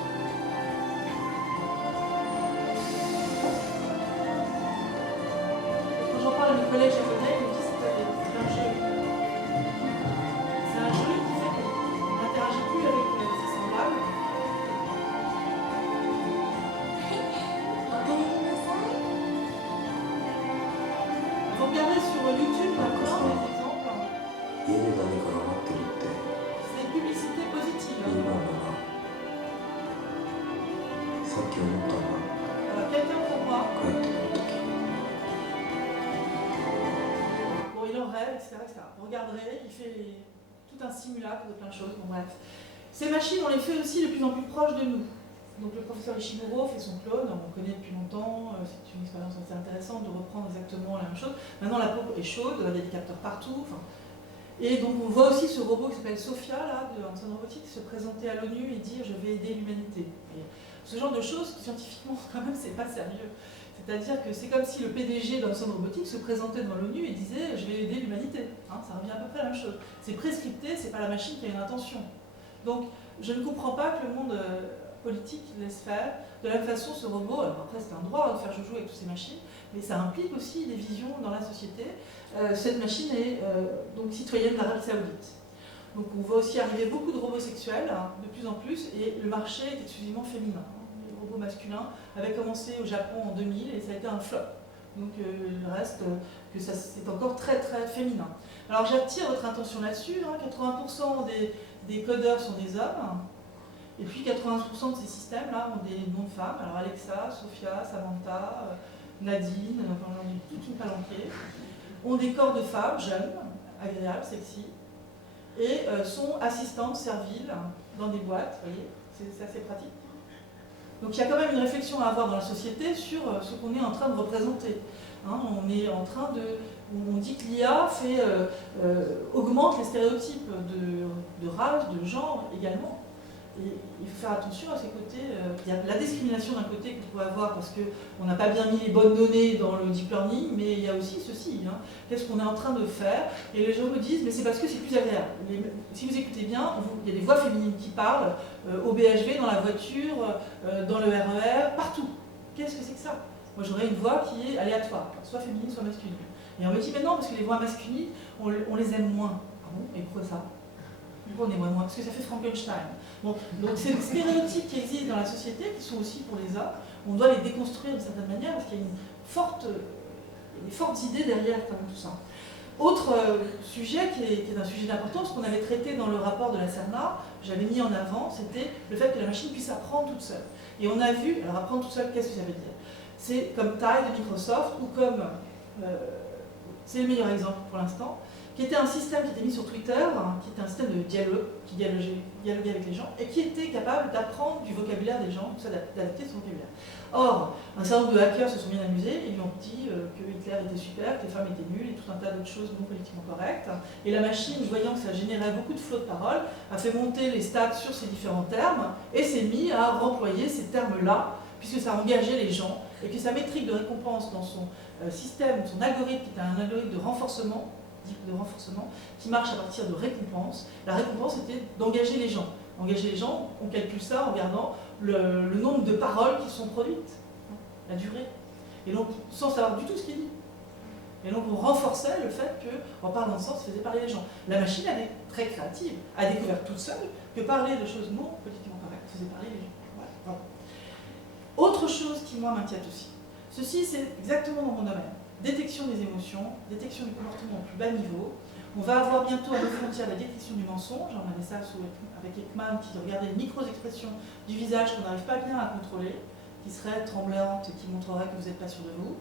Quand j'en parle à mes collègues japonais, ils me disent que c'est un jeu. C'est un jeu qui fait qu'on n'interagit plus avec ses semblables. おかえりなさい。 Vous regardez sur YouTube maintenant des exemples. 家で誰かが待ってるって C'est une publicité positive. いいもんだな。さっき思ったんだ。 Alors, quelqu'un pour moi, 帰ってくるとき。 bon, il en rêve, etc., etc. Vous regarderez, il fait tout un simulacre de plein de choses. Bon, bref. Ces machines, on les fait aussi de plus en plus proches de nous. Donc le professeur Ishimuro fait son clone, on le connaît depuis longtemps, c'est une expérience assez intéressante de reprendre exactement la même chose. Maintenant la peau est chaude, on a des capteurs partout. Enfin. Et donc on voit aussi ce robot qui s'appelle Sophia, là, de Hanson Robotics, se présenter à l'ONU et dire « je vais aider l'humanité ». Ce genre de choses, scientifiquement, quand même, c'est pas sérieux. C'est-à-dire que c'est comme si le PDG d'Hanson Robotics se présentait devant l'ONU et disait « je vais aider l'humanité ». Hein, ça revient à peu près à la même chose. C'est prescripté, c'est pas la machine qui a une intention. Donc je ne comprends pas que le monde politique laisse faire. De la même façon, ce robot, alors après c'est un droit de faire joujou avec toutes ces machines, mais ça implique aussi des visions dans la société. Cette machine est donc citoyenne d'Arabie Saoudite. Donc on voit aussi arriver beaucoup de robots sexuels, hein, de plus en plus, et le marché est exclusivement féminin. Les robots masculins avaient commencé au Japon en 2000 et ça a été un flop. Donc il reste que ça c'est encore très très féminin. Alors j'attire votre attention là-dessus, hein, 80% des codeurs sont des hommes, et puis 80% de ces systèmes-là ont des noms de femmes. Alors Alexa, Sophia, Samantha, Nadine, enfin j'en ai toute une palanquée, ont des corps de femmes jeunes, agréables, sexy, et sont assistantes serviles dans des boîtes, vous voyez, c'est assez pratique. Donc il y a quand même une réflexion à avoir dans la société sur ce qu'on est en train de représenter. Hein, on est en train où on dit que l'IA augmente les stéréotypes de race, de genre également. Et il faut faire attention à ces côtés. Il y a la discrimination d'un côté qu'on peut avoir parce qu'on n'a pas bien mis les bonnes données dans le deep learning, mais il y a aussi ceci. Hein. Qu'est-ce qu'on est en train de faire? Et les gens me disent, mais c'est parce que c'est plus agréable. Si vous écoutez bien, il y a des voix féminines qui parlent au BHV, dans la voiture, dans le RER, partout. Qu'est-ce que c'est que ça? Moi j'aurais une voix qui est aléatoire, soit féminine, soit masculine. Et on me dit, mais non, parce que les voix masculines, on les aime moins. Ah bon? Et pourquoi ça? Pourquoi on aimerait moins? Parce que ça fait Frankenstein. Bon, donc c'est des stéréotypes qui existent dans la société, qui sont aussi pour les hommes. On doit les déconstruire d'une certaine manière, parce qu'il y a des fortes idées derrière quand même tout ça. Autre sujet qui est un sujet d'importance, qu'on avait traité dans le rapport de la CERNA, j'avais mis en avant, c'était le fait que la machine puisse apprendre toute seule. Et on a vu, alors apprendre toute seule, qu'est-ce que ça veut dire? C'est comme Tide de Microsoft, ou comme, c'est le meilleur exemple pour l'instant, qui était un système qui était mis sur Twitter, qui était un système de dialogue, qui dialoguait avec les gens, et qui était capable d'apprendre du vocabulaire des gens, d'adapter son vocabulaire. Or, un certain nombre de hackers se sont bien amusés, et lui ont dit que Hitler était super, que les femmes étaient nulles, et tout un tas d'autres choses non politiquement correctes. Et la machine, voyant que ça générait beaucoup de flots de paroles, a fait monter les stats sur ces différents termes, et s'est mis à remployer ces termes-là, puisque ça engageait les gens, et que sa métrique de récompense dans son système, son algorithme, qui était un algorithme de renforcement, qui marche à partir de récompenses. La récompense était d'engager les gens. Engager les gens, on calcule ça en regardant le nombre de paroles qui sont produites, la durée. Et donc, sans savoir du tout ce qu'il dit. Et donc, on renforçait le fait qu'en parlant de sens, ça faisait parler les gens. La machine, elle est très créative, a découvert toute seule que parler de choses non politiquement correctes faisait parler les gens. Voilà. Autre chose qui, moi, m'inquiète aussi. Ceci, c'est exactement dans mon domaine. Détection des émotions, détection du comportement au plus bas niveau. On va avoir bientôt à nos frontières la détection du mensonge. On avait ça avec Ekman qui regardait les micro-expressions du visage qu'on n'arrive pas bien à contrôler, qui seraient tremblantes et qui montreraient que vous n'êtes pas sûr de vous.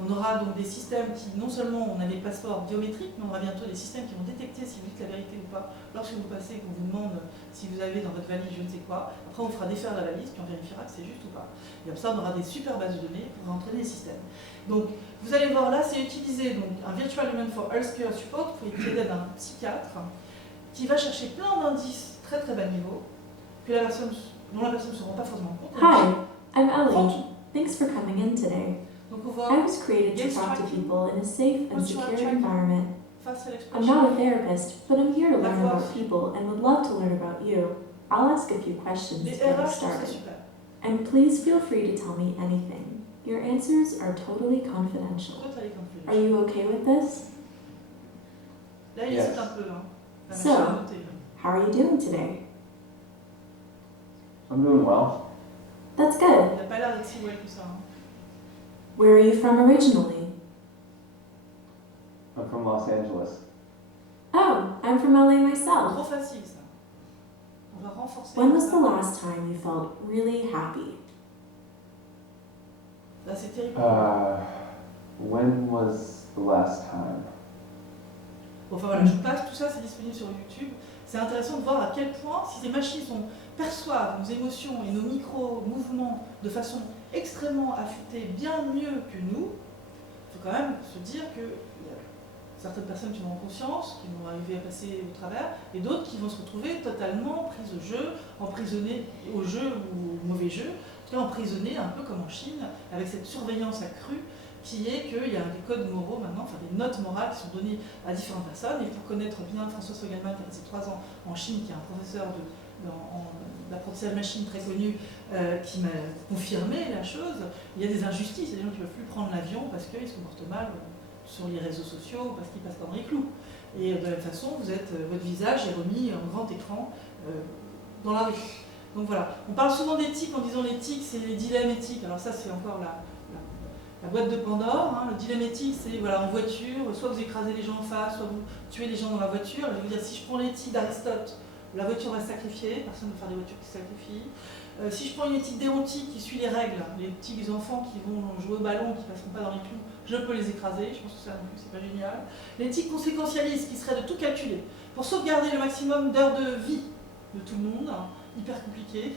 On aura donc des systèmes qui, non seulement on a des passeports biométriques, mais on aura bientôt des systèmes qui vont détecter si vous dites la vérité ou pas lorsque vous passez et qu'on vous demande si vous avez dans votre valise je ne sais quoi. Après on fera défaire la valise, puis on vérifiera que c'est juste ou pas. Et comme ça on aura des super bases de données pour entraîner les systèmes. Donc vous allez voir là, c'est utiliser donc, un Virtual Human for Healthcare Support pour aider d'un psychiatre qui va chercher plein d'indices très très bas niveau dont la personne ne se rend pas forcément compte. Hi, I'm Ellie. Thanks for coming in today. Donc on voit I was created to talk to people in a safe and secure environment. I'm not a therapist, but I'm here to learn about people and would love to learn about you. I'll ask a few questions to get us started. And please feel free to tell me anything. Your answers are totally confidential. Are you okay with this? Là, il hésite un peu. So, how are you doing today? I'm doing well. That's good. Il n'a pas l'air d'être si well que ça. Where are you from originally? I'm from Los Angeles. Oh, I'm from LA myself. Trop facile ça. On va renforcer. When was the last time you felt really happy? Là, c'est terrible. When was the last time? Bon, enfin voilà, je vous passe, tout ça c'est disponible sur YouTube. C'est intéressant de voir à quel point, si ces machines perçoivent nos émotions et nos micro-mouvements de façon extrêmement affûtée, bien mieux que nous, il faut quand même se dire que y a certaines personnes qui vont en conscience, qui vont arriver à passer au travers, et d'autres qui vont se retrouver totalement prises au jeu, emprisonnées au jeu ou au mauvais jeu, en tout cas emprisonnées un peu comme en Chine, avec cette surveillance accrue qui est qu'il y a des codes moraux maintenant, enfin des notes morales qui sont données à différentes personnes. Et pour connaître bien François Sogelman, qui a passé 3 ans en Chine, qui est un professeur d'apprentissage machine très connu, qui m'a confirmé la chose, il y a des injustices, il y a des gens qui ne peuvent plus prendre l'avion parce qu'ils se comportent mal sur les réseaux sociaux, parce qu'ils passent dans les clous. Et de la même façon, votre visage est remis en grand écran dans la rue. Donc voilà, on parle souvent d'éthique en disant l'éthique, c'est les dilemmes éthiques. Alors ça, c'est encore la boîte de Pandore. Hein. Le dilemme éthique, c'est voilà, en voiture, soit vous écrasez les gens en face, soit vous tuez les gens dans la voiture. Je veux dire, si je prends l'éthique d'Aristote, la voiture va se sacrifier, personne ne va faire des voitures qui se sacrifient. Si je prends une éthique déontique qui suit les règles, les petits enfants qui vont jouer au ballon, qui ne passeront pas dans les clous, je peux les écraser, je pense que ça non plus, c'est pas génial. L'éthique conséquentialiste qui serait de tout calculer, pour sauvegarder le maximum d'heures de vie de tout le monde, hyper compliqué.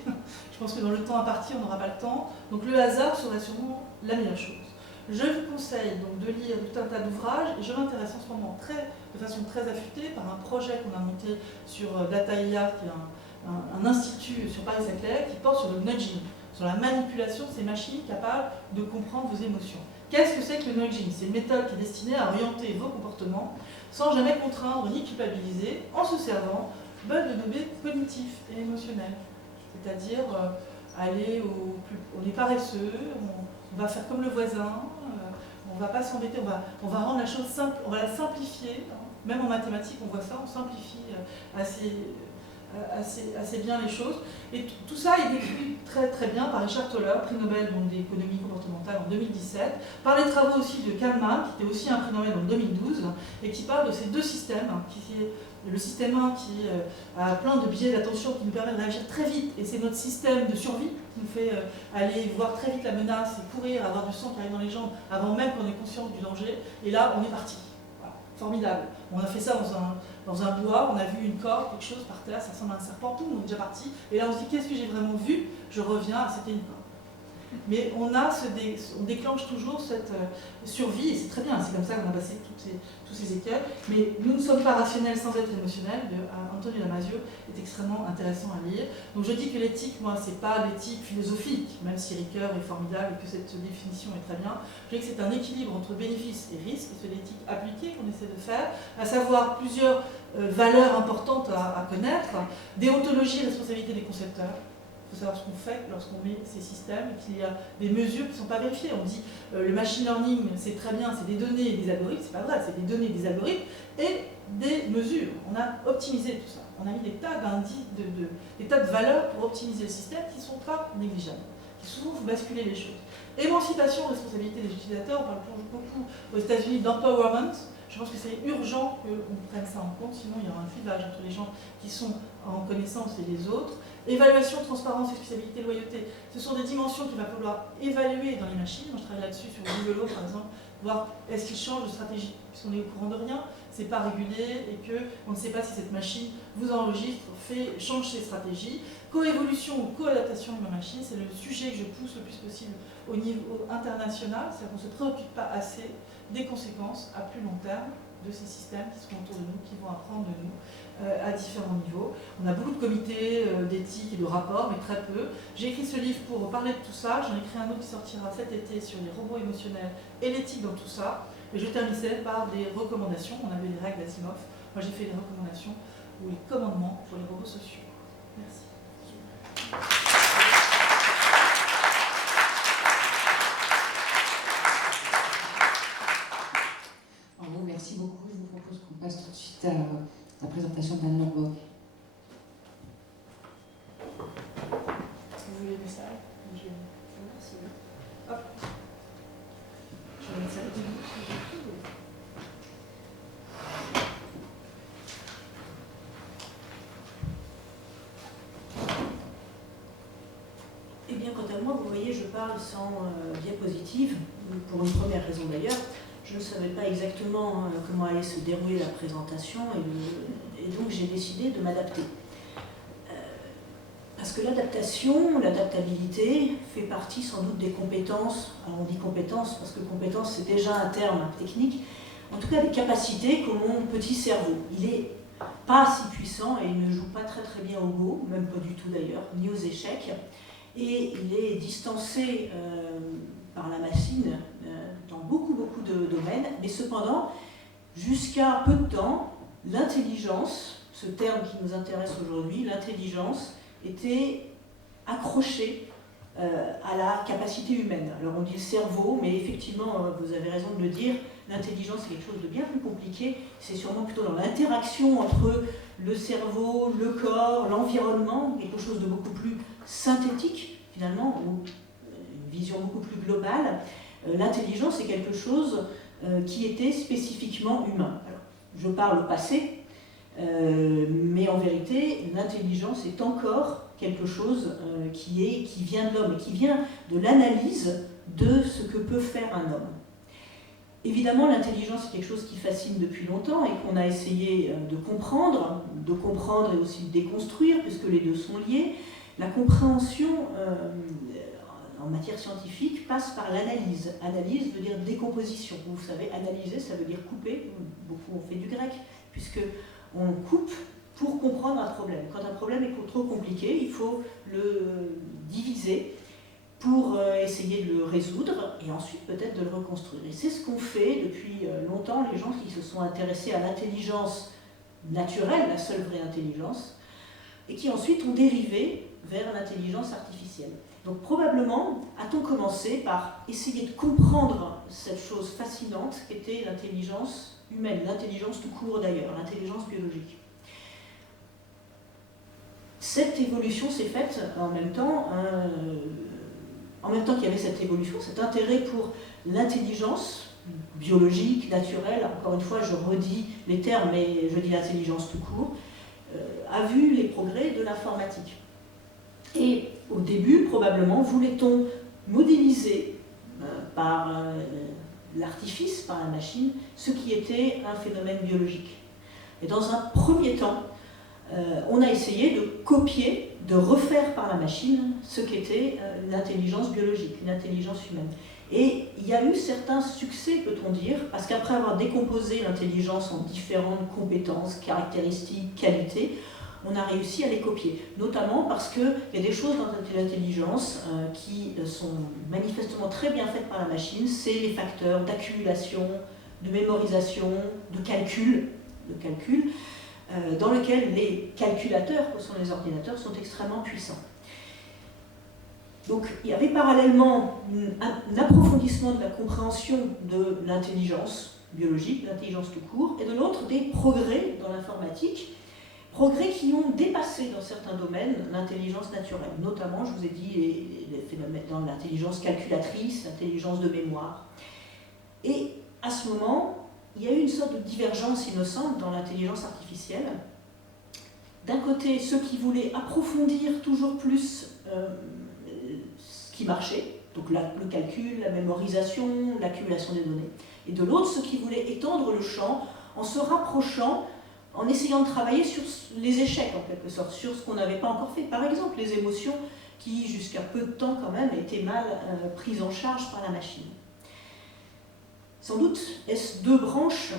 Je pense que dans le temps imparti, on n'aura pas le temps. Donc le hasard serait sûrement la meilleure chose. Je vous conseille donc de lire tout un tas d'ouvrages, et je m'intéresse en ce moment de façon très affûtée par un projet qu'on a monté sur Data IA, qui est un institut sur Paris-Saclay, qui porte sur le nudging, sur la manipulation de ces machines capables de comprendre vos émotions. Qu'est-ce que c'est que le nudging? C'est une méthode qui est destinée à orienter vos comportements sans jamais contraindre ni culpabiliser, en se servant de données cognitives et émotionnelles. C'est-à-dire aller on est paresseux, on va faire comme le voisin, on ne va pas s'embêter, on va rendre la chose simple, on va la simplifier. Même en mathématiques, on voit ça, on simplifie assez bien les choses. Et tout ça est décrit très très bien par Richard Thaler, prix Nobel d'économie comportementale en 2017, par les travaux aussi de Kahneman, qui était aussi un prix Nobel en 2012, et qui parle de ces deux systèmes, le système 1 qui a plein de biais d'attention qui nous permet de réagir très vite, et c'est notre système de survie qui nous fait aller voir très vite la menace et courir, avoir du sang qui arrive dans les jambes avant même qu'on ait conscience du danger, et là on est parti. Voilà. Formidable. On a fait ça dans un bois, on a vu une corde, quelque chose par terre, ça ressemble à un serpent, tout, on est déjà parti, et là on se dit qu'est-ce que j'ai vraiment vu? Je reviens, c'était une corde. Mais on déclenche toujours cette survie, et c'est très bien, c'est comme ça qu'on a passé tous ces écueils. Mais Nous ne sommes pas rationnels sans être émotionnels, de Antonio Damasio, est extrêmement intéressant à lire. Donc je dis que l'éthique, moi, c'est pas l'éthique philosophique, même si Ricoeur est formidable et que cette définition est très bien. Je dis que c'est un équilibre entre bénéfices et risques, et c'est l'éthique appliquée qu'on essaie de faire, à savoir plusieurs valeurs importantes à connaître, déontologie et responsabilité des concepteurs. Il faut savoir ce qu'on fait lorsqu'on met ces systèmes, et qu'il y a des mesures qui ne sont pas vérifiées. On dit le machine learning, c'est très bien, c'est des données et des algorithmes, c'est pas vrai, c'est des données, des algorithmes et des mesures. On a optimisé tout ça. On a mis des tas de valeurs pour optimiser le système qui ne sont pas négligeables, qui souvent vous basculer les choses. Émancipation, responsabilité des utilisateurs, on parle beaucoup aux États-Unis d'empowerment. Je pense que c'est urgent qu'on prenne ça en compte, sinon il y aura un clivage entre les gens qui sont en connaissance et les autres. Évaluation, transparence, exclusivité, loyauté, ce sont des dimensions qu'il va falloir évaluer dans les machines. Moi je travaille là-dessus sur Google par exemple, voir est-ce qu'il change de stratégie, puisqu'on est au courant de rien, c'est pas régulier et qu'on ne sait pas si cette machine vous enregistre, change ses stratégies. Coévolution ou coadaptation de ma machine, c'est le sujet que je pousse le plus possible au niveau international, c'est-à-dire qu'on ne se préoccupe pas assez des conséquences à plus long terme de ces systèmes qui seront autour de nous, qui vont apprendre de nous à différents niveaux. On a beaucoup de comités d'éthique et de rapports, mais très peu. J'ai écrit ce livre pour parler de tout ça, j'en ai écrit un autre qui sortira cet été sur les robots émotionnels et l'éthique dans tout ça. Et je terminais par des recommandations, on avait les règles d'Asimov, moi j'ai fait les recommandations ou les commandements pour les robots sociaux. Merci. Merci beaucoup. Je vous propose qu'on passe tout de suite à la présentation d'Anne Lorbeau. Vous voulez le message? Merci. Hop. Je vais mettre ça avec vous. Eh bien, quant à moi, vous voyez, je parle sans diapositive, pour une première raison d'ailleurs. Je ne savais pas exactement comment allait se dérouler la présentation et donc j'ai décidé de m'adapter. Parce que l'adaptation, l'adaptabilité fait partie sans doute des compétences. Alors on dit compétences parce que compétence c'est déjà un terme technique. En tout cas des capacités qu'ont mon petit cerveau. Il n'est pas si puissant et il ne joue pas très très bien au Go, même pas du tout d'ailleurs, ni aux échecs. Et il est distancé par la machine dans beaucoup de domaines, mais cependant, jusqu'à peu de temps, l'intelligence, ce terme qui nous intéresse aujourd'hui, l'intelligence, était accrochée à la capacité humaine. Alors on dit le cerveau, mais effectivement, vous avez raison de le dire, l'intelligence c'est quelque chose de bien plus compliqué, c'est sûrement plutôt dans l'interaction entre le cerveau, le corps, l'environnement, quelque chose de beaucoup plus synthétique finalement, ou une vision beaucoup plus globale. L'intelligence est quelque chose qui était spécifiquement humain. Alors, je parle au passé, mais en vérité, l'intelligence est encore quelque chose qui vient de l'homme, et qui vient de l'analyse de ce que peut faire un homme. Évidemment, l'intelligence est quelque chose qui fascine depuis longtemps et qu'on a essayé de comprendre et aussi de déconstruire, puisque les deux sont liés. La compréhension, en matière scientifique passe par l'analyse. Analyse veut dire décomposition. Vous savez, analyser, ça veut dire couper. Beaucoup ont fait du grec, puisque on coupe pour comprendre un problème. Quand un problème est trop compliqué, il faut le diviser pour essayer de le résoudre et ensuite peut-être de le reconstruire. Et c'est ce qu'ont fait depuis longtemps les gens qui se sont intéressés à l'intelligence naturelle, la seule vraie intelligence, et qui ensuite ont dérivé vers l'intelligence artificielle. Donc probablement a-t-on commencé par essayer de comprendre cette chose fascinante qu'était l'intelligence humaine, l'intelligence tout court d'ailleurs, l'intelligence biologique. Cette évolution s'est faite en même temps qu'il y avait cette évolution, cet intérêt pour l'intelligence biologique, naturelle, encore une fois je redis les termes, mais je dis l'intelligence tout court, a vu les progrès de l'informatique. Et au début, probablement, voulait-on modéliser par l'artifice, par la machine, ce qui était un phénomène biologique. Et dans un premier temps, on a essayé de copier, de refaire par la machine ce qu'était une intelligence biologique, une intelligence humaine. Et il y a eu certains succès, peut-on dire, parce qu'après avoir décomposé l'intelligence en différentes compétences, caractéristiques, qualités, on a réussi à les copier. Notamment parce qu'il y a des choses dans l'intelligence qui sont manifestement très bien faites par la machine, c'est les facteurs d'accumulation, de mémorisation, de calcul, dans lesquels les calculateurs, que sont les ordinateurs, sont extrêmement puissants. Donc il y avait parallèlement un approfondissement de la compréhension de l'intelligence biologique, l'intelligence tout court, et de l'autre des progrès dans l'informatique, progrès qui ont dépassé dans certains domaines l'intelligence naturelle, notamment, je vous ai dit, les phénomènes dans l'intelligence calculatrice, l'intelligence de mémoire. Et à ce moment, il y a eu une sorte de divergence innocente dans l'intelligence artificielle. D'un côté, ceux qui voulaient approfondir toujours plus ce qui marchait, donc le calcul, la mémorisation, l'accumulation des données. Et de l'autre, ceux qui voulaient étendre le champ en se rapprochant, en essayant de travailler sur les échecs en quelque sorte, sur ce qu'on n'avait pas encore fait. Par exemple, les émotions qui, jusqu'à peu de temps quand même, étaient mal prises en charge par la machine. Sans doute, est-ce deux branches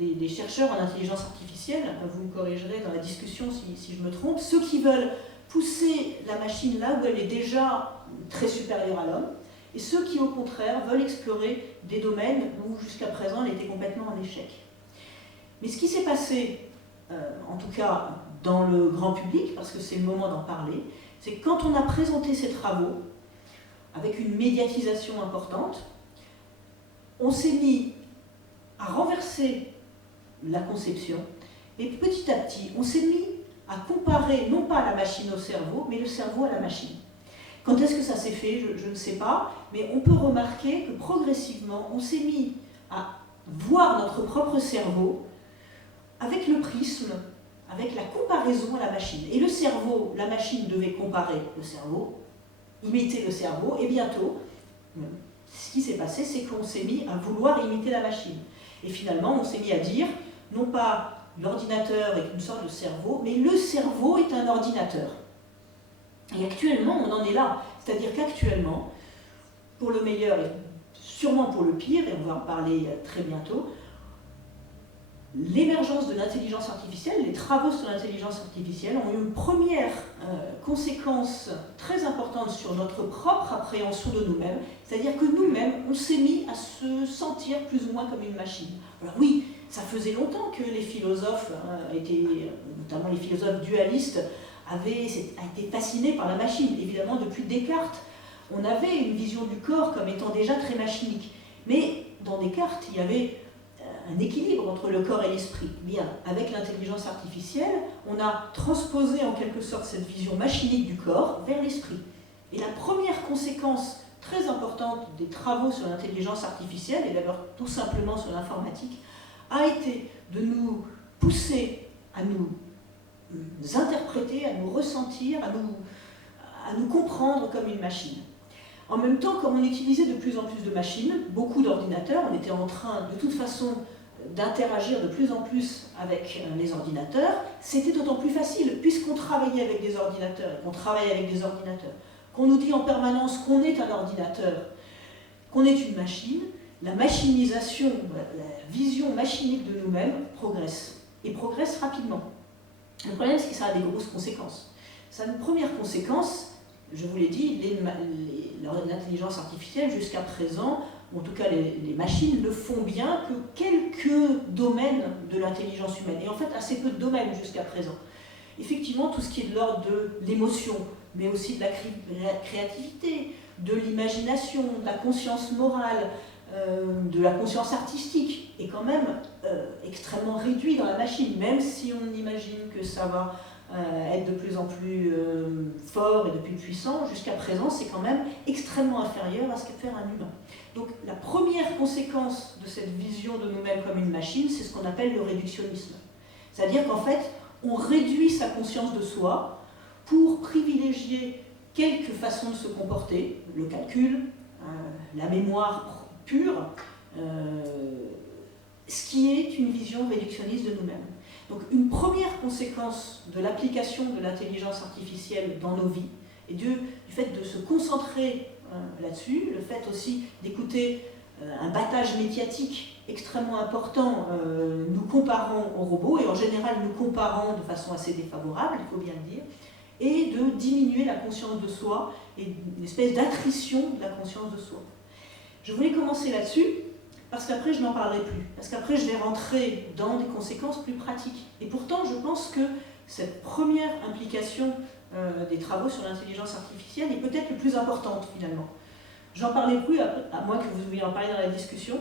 des chercheurs en intelligence artificielle, vous me corrigerez dans la discussion si je me trompe, ceux qui veulent pousser la machine là où elle est déjà très supérieure à l'homme, et ceux qui, au contraire, veulent explorer des domaines où, jusqu'à présent, elle était complètement en échec. Mais ce qui s'est passé, en tout cas dans le grand public, parce que c'est le moment d'en parler, c'est que quand on a présenté ces travaux, avec une médiatisation importante, on s'est mis à renverser la conception, et petit à petit, on s'est mis à comparer non pas la machine au cerveau, mais le cerveau à la machine. Quand est-ce que ça s'est fait, je ne sais pas, mais on peut remarquer que progressivement, on s'est mis à voir notre propre cerveau avec le prisme, avec la comparaison à la machine. Et le cerveau, la machine devait comparer le cerveau, imiter le cerveau, et bientôt, ce qui s'est passé, c'est qu'on s'est mis à vouloir imiter la machine. Et finalement, on s'est mis à dire, non pas l'ordinateur est une sorte de cerveau, mais le cerveau est un ordinateur. Et actuellement, on en est là. C'est-à-dire qu'actuellement, pour le meilleur et sûrement pour le pire, et on va en parler très bientôt, l'émergence de l'intelligence artificielle, les travaux sur l'intelligence artificielle ont eu une première conséquence très importante sur notre propre appréhension de nous-mêmes, c'est-à-dire que nous-mêmes, on s'est mis à se sentir plus ou moins comme une machine. Alors oui, ça faisait longtemps que les philosophes, notamment les philosophes dualistes, avaient été fascinés par la machine. Évidemment, depuis Descartes, on avait une vision du corps comme étant déjà très machinique. Mais dans Descartes, il y avait un équilibre entre le corps et l'esprit. Bien, avec l'intelligence artificielle, on a transposé en quelque sorte cette vision machinique du corps vers l'esprit. Et la première conséquence très importante des travaux sur l'intelligence artificielle, et d'abord tout simplement sur l'informatique, a été de nous pousser à nous interpréter, à nous ressentir, à nous comprendre comme une machine. En même temps, comme on utilisait de plus en plus de machines, beaucoup d'ordinateurs, on était en train de toute façon d'interagir de plus en plus avec les ordinateurs, c'était d'autant plus facile, puisqu'on travaillait avec des ordinateurs, et qu'on travaille avec des ordinateurs, qu'on nous dit en permanence qu'on est un ordinateur, qu'on est une machine, la machinisation, la vision machinique de nous-mêmes progresse, et progresse rapidement. Le problème, c'est que ça a des grosses conséquences. Ça a une première conséquence, je vous l'ai dit, l'intelligence artificielle jusqu'à présent, en tout cas les machines, ne font bien que quelques domaines de l'intelligence humaine, et en fait assez peu de domaines jusqu'à présent. Effectivement, tout ce qui est de l'ordre de l'émotion, mais aussi de la créativité, de l'imagination, de la conscience morale, de la conscience artistique, est quand même extrêmement réduit dans la machine, même si on imagine que ça va être de plus en plus fort et de plus puissant, jusqu'à présent c'est quand même extrêmement inférieur à ce que peut faire un humain. Donc la première conséquence de cette vision de nous-mêmes comme une machine, c'est ce qu'on appelle le réductionnisme. C'est-à-dire qu'en fait, on réduit sa conscience de soi pour privilégier quelques façons de se comporter, le calcul, la mémoire pure, ce qui est une vision réductionniste de nous-mêmes. Donc une première conséquence de l'application de l'intelligence artificielle dans nos vies, et du fait de se concentrer là-dessus, le fait aussi d'écouter un battage médiatique extrêmement important, nous comparant aux robots, et en général nous comparant de façon assez défavorable, il faut bien le dire, et de diminuer la conscience de soi, et une espèce d'attrition de la conscience de soi. Je voulais commencer là-dessus, parce qu'après je n'en parlerai plus, parce qu'après je vais rentrer dans des conséquences plus pratiques. Et pourtant je pense que cette première implication des travaux sur l'intelligence artificielle est peut-être la plus importante finalement. J'en parlais plus, à moins que vous vouliez en parler dans la discussion,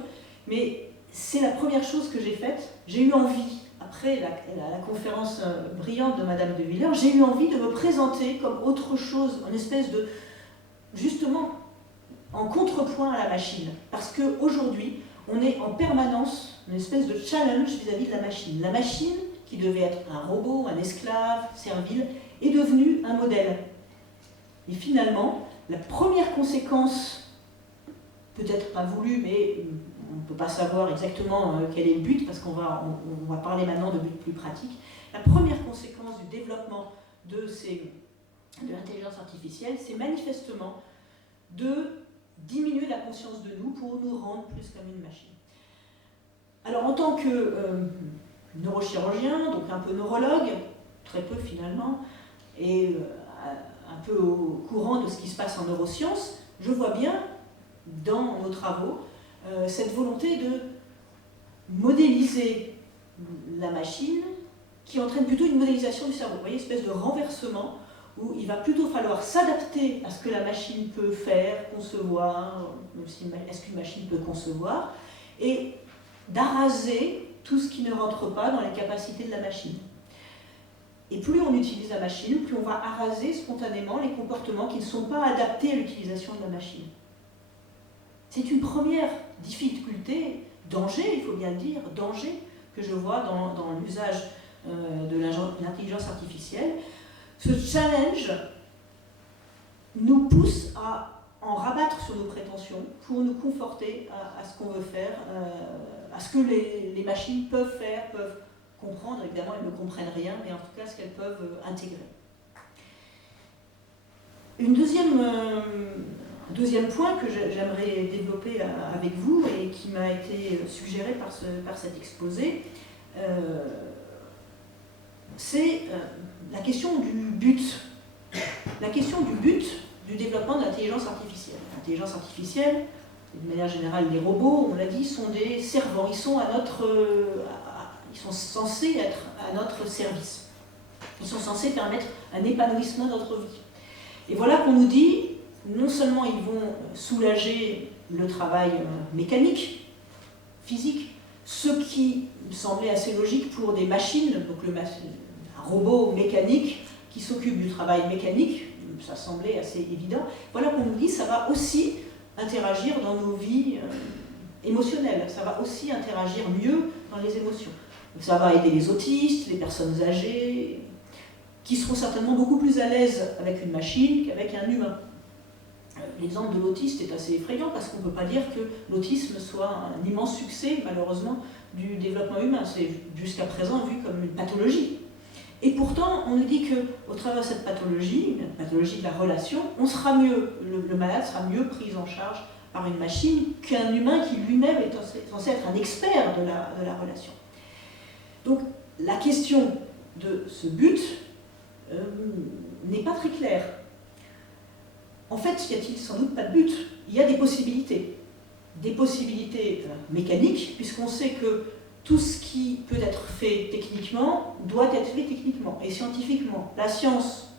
mais c'est la première chose que j'ai faite. J'ai eu envie, après la conférence brillante de Madame de Villers, j'ai eu envie de me présenter comme autre chose, une espèce de, justement, en contrepoint à la machine. Parce qu'aujourd'hui, on est en permanence une espèce de challenge vis-à-vis de la machine. La machine, qui devait être un robot, un esclave, servile, est devenue un modèle. Et finalement, la première conséquence, peut-être pas voulue, mais on ne peut pas savoir exactement quel est le but, parce qu'on va parler maintenant de buts plus pratiques. La première conséquence du développement de l'intelligence artificielle, c'est manifestement de diminuer la conscience de nous pour nous rendre plus comme une machine. Alors en tant que neurochirurgien, donc un peu neurologue, très peu finalement, et un peu au courant de ce qui se passe en neurosciences, je vois bien dans nos travaux cette volonté de modéliser la machine qui entraîne plutôt une modélisation du cerveau. Vous voyez, une espèce de renversement où il va plutôt falloir s'adapter à ce que la machine peut faire, concevoir, est-ce qu'une machine peut concevoir, et d'araser tout ce qui ne rentre pas dans les capacités de la machine. Et plus on utilise la machine, plus on va araser spontanément les comportements qui ne sont pas adaptés à l'utilisation de la machine. C'est une première difficulté, danger, il faut bien le dire, danger que je vois dans l'usage de l'intelligence artificielle. Ce challenge nous pousse à en rabattre sur nos prétentions pour nous conforter à ce qu'on veut faire, à ce que les machines peuvent faire, peuvent comprendre. Évidemment, elles ne comprennent rien, mais en tout cas, ce qu'elles peuvent intégrer. Un deuxième point que j'aimerais développer avec vous et qui m'a été suggéré par cet exposé, c'est la question du but. La question du but du développement de l'intelligence artificielle. L'intelligence artificielle, de manière générale, les robots, on l'a dit, sont des servants. Ils sont censés être à notre service. Ils sont censés permettre un épanouissement de notre vie. Et voilà qu'on nous dit, non seulement ils vont soulager le travail mécanique, physique, ce qui me semblait assez logique pour des machines, donc un robot mécanique qui s'occupe du travail mécanique, ça semblait assez évident. Voilà qu'on nous dit, ça va aussi interagir dans nos vies émotionnelles, ça va aussi interagir mieux dans les émotions. Donc ça va aider les autistes, les personnes âgées, qui seront certainement beaucoup plus à l'aise avec une machine qu'avec un humain. L'exemple de l'autiste est assez effrayant parce qu'on ne peut pas dire que l'autisme soit un immense succès, malheureusement, du développement humain. C'est jusqu'à présent vu comme une pathologie. Et pourtant, on nous dit qu'au travers de cette pathologie, la pathologie de la relation, on sera mieux, le malade sera mieux pris en charge par une machine qu'un humain qui lui-même est censé être un expert de la relation. Donc la question de ce but n'est pas très claire. En fait, il n'y a-t-il sans doute pas de but? Il y a des possibilités mécaniques, puisqu'on sait que tout ce qui peut être fait techniquement doit être fait techniquement et scientifiquement. La science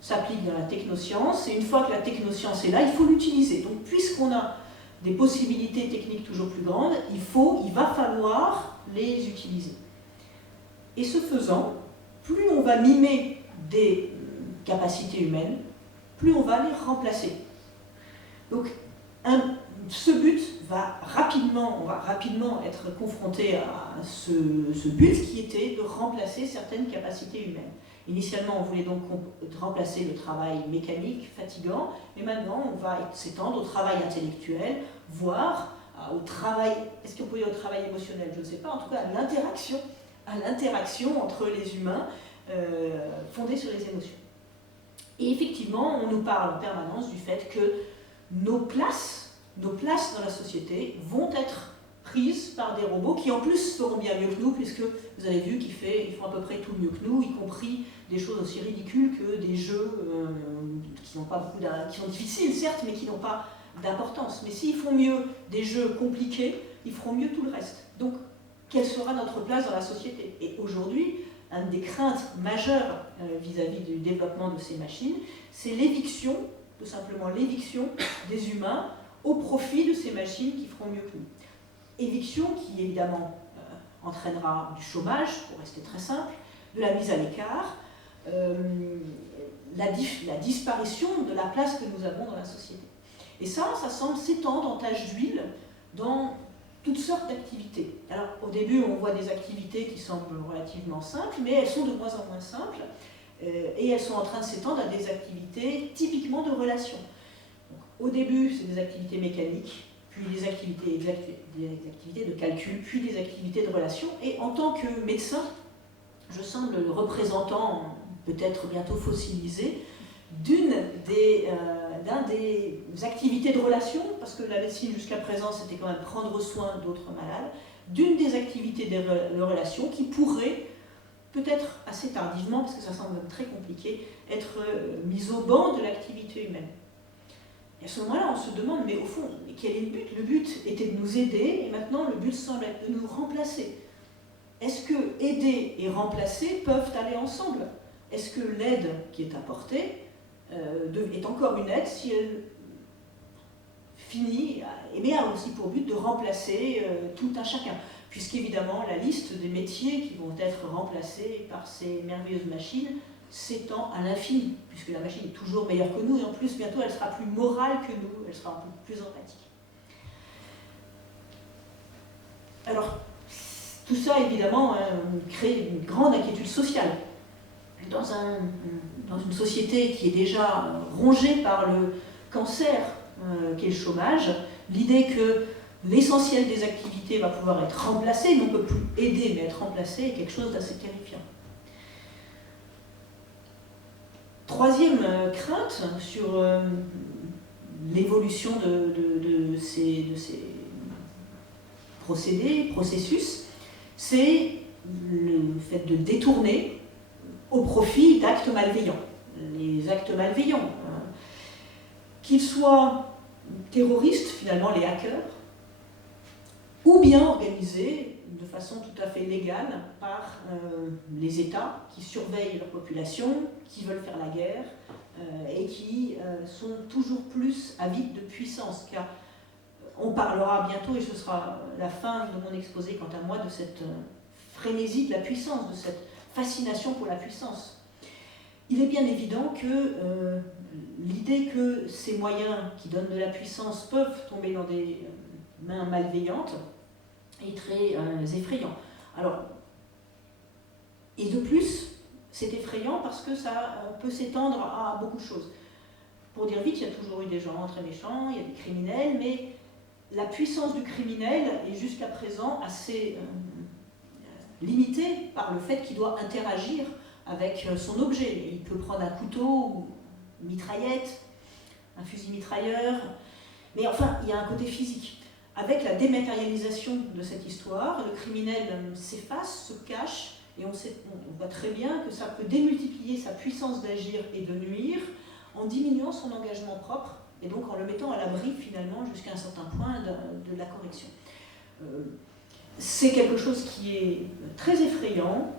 s'applique dans la technoscience, et une fois que la technoscience est là, il faut l'utiliser. Donc, puisqu'on a des possibilités techniques toujours plus grandes, il va falloir les utiliser. Et ce faisant, plus on va mimer des capacités humaines, plus on va les remplacer. Donc, ce but on va rapidement être confronté à ce but qui était de remplacer certaines capacités humaines. Initialement, on voulait donc remplacer le travail mécanique, fatigant, mais maintenant on va s'étendre au travail intellectuel, voire au travail, est-ce qu'on peut dire au travail émotionnel? Je ne sais pas, en tout cas à l'interaction entre les humains fondée sur les émotions. Et effectivement, on nous parle en permanence du fait que nos places dans la société vont être prises par des robots qui en plus feront bien mieux que nous, puisque vous avez vu qu'ils font à peu près tout mieux que nous, y compris des choses aussi ridicules que des jeux qui sont difficiles certes, mais qui n'ont pas d'importance. Mais s'ils font mieux des jeux compliqués, ils feront mieux tout le reste. Donc, quelle sera notre place dans la société? Et aujourd'hui, une des craintes majeures vis-à-vis du développement de ces machines, c'est l'éviction, tout simplement l'éviction des humains au profit de ces machines qui feront mieux que nous. Éviction qui évidemment entraînera du chômage, pour rester très simple, de la mise à l'écart, la disparition de la place que nous avons dans la société. Et ça semble s'étendre en taches d'huile dans toutes sortes d'activités. Alors au début on voit des activités qui semblent relativement simples, mais elles sont de moins en moins simples, et elles sont en train de s'étendre à des activités typiquement de relations. Au début, c'est des activités mécaniques, puis des activités de calcul, puis des activités de relations. Et en tant que médecin, je semble le représentant, peut-être bientôt fossilisé, d'une des activités de relations, parce que la médecine jusqu'à présent, c'était quand même prendre soin d'autres malades, d'une des activités de relations qui pourrait, peut-être assez tardivement, parce que ça semble très compliqué, être mise au banc de l'activité humaine. Et à ce moment-là, on se demande, mais au fond, quel est le but? Le but était de nous aider, et maintenant le but semble être de nous remplacer. Est-ce que aider et remplacer peuvent aller ensemble? Est-ce que l'aide qui est apportée est encore une aide si elle finit, et a aussi pour but de remplacer tout un chacun? Puisqu'évidemment, la liste des métiers qui vont être remplacés par ces merveilleuses machines s'étend à l'infini, puisque la machine est toujours meilleure que nous, et en plus, bientôt, elle sera plus morale que nous, elle sera un peu plus empathique. Alors, tout ça, évidemment, crée une grande inquiétude sociale. Dans une société qui est déjà rongée par le cancer qu'est le chômage, l'idée que l'essentiel des activités va pouvoir être remplacé, non plus aider, mais être remplacé, est quelque chose d'assez terrifiant. Troisième crainte sur l'évolution de ces processus, c'est le fait de détourner au profit d'actes malveillants. Les actes malveillants, qu'ils soient terroristes, finalement les hackers, ou bien organisés de façon tout à fait légale par les États qui surveillent leur population, qui veulent faire la guerre et qui sont toujours plus avides de puissance. Car on parlera bientôt, et ce sera la fin de mon exposé quant à moi, de cette frénésie de la puissance, de cette fascination pour la puissance. Il est bien évident que l'idée que ces moyens qui donnent de la puissance peuvent tomber dans des mains malveillantes est très effrayant. Alors, et de plus, c'est effrayant parce que ça peut s'étendre à beaucoup de choses. Pour dire vite, il y a toujours eu des gens très méchants, il y a des criminels, mais la puissance du criminel est jusqu'à présent assez limitée par le fait qu'il doit interagir avec son objet. Il peut prendre un couteau, une mitraillette, un fusil mitrailleur, mais enfin, il y a un côté physique. Avec la dématérialisation de cette histoire, le criminel s'efface, se cache, et on voit très bien que ça peut démultiplier sa puissance d'agir et de nuire en diminuant son engagement propre, et donc en le mettant à l'abri finalement jusqu'à un certain point de la correction. C'est quelque chose qui est très effrayant,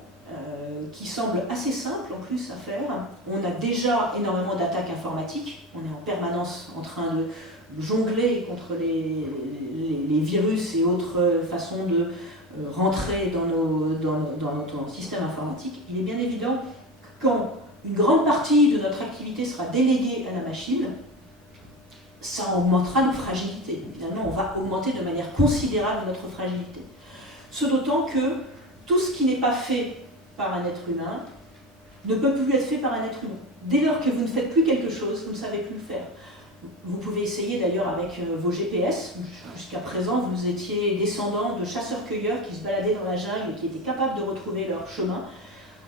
qui semble assez simple en plus à faire. On a déjà énormément d'attaques informatiques, on est en permanence en train de jongler contre les virus et autres façons de rentrer dans notre système informatique. Il est bien évident que quand une grande partie de notre activité sera déléguée à la machine, ça augmentera nos fragilités. Finalement, on va augmenter de manière considérable notre fragilité. Ce d'autant que tout ce qui n'est pas fait par un être humain ne peut plus être fait par un être humain. Dès lors que vous ne faites plus quelque chose, vous ne savez plus le faire. Vous pouvez essayer d'ailleurs avec vos GPS. Jusqu'à présent, vous étiez descendants de chasseurs-cueilleurs qui se baladaient dans la jungle et qui étaient capables de retrouver leur chemin.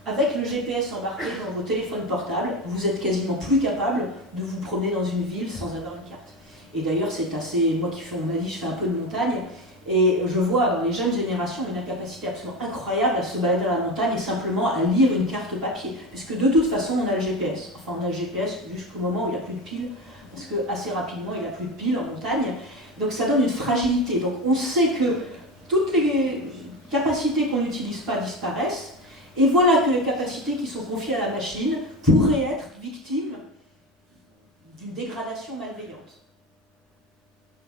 Avec le GPS embarqué dans vos téléphones portables, vous êtes quasiment plus capable de vous promener dans une ville sans avoir une carte. Et d'ailleurs, c'est assez... Moi qui fais, on m'a dit, je fais un peu de montagne, et je vois dans les jeunes générations une incapacité absolument incroyable à se balader dans la montagne et simplement à lire une carte papier. Puisque de toute façon, on a le GPS. Enfin, on a le GPS jusqu'au moment où il n'y a plus de piles, parce qu'assez rapidement, il n'y a plus de piles en montagne. Donc ça donne une fragilité. Donc on sait que toutes les capacités qu'on n'utilise pas disparaissent, et voilà que les capacités qui sont confiées à la machine pourraient être victimes d'une dégradation malveillante.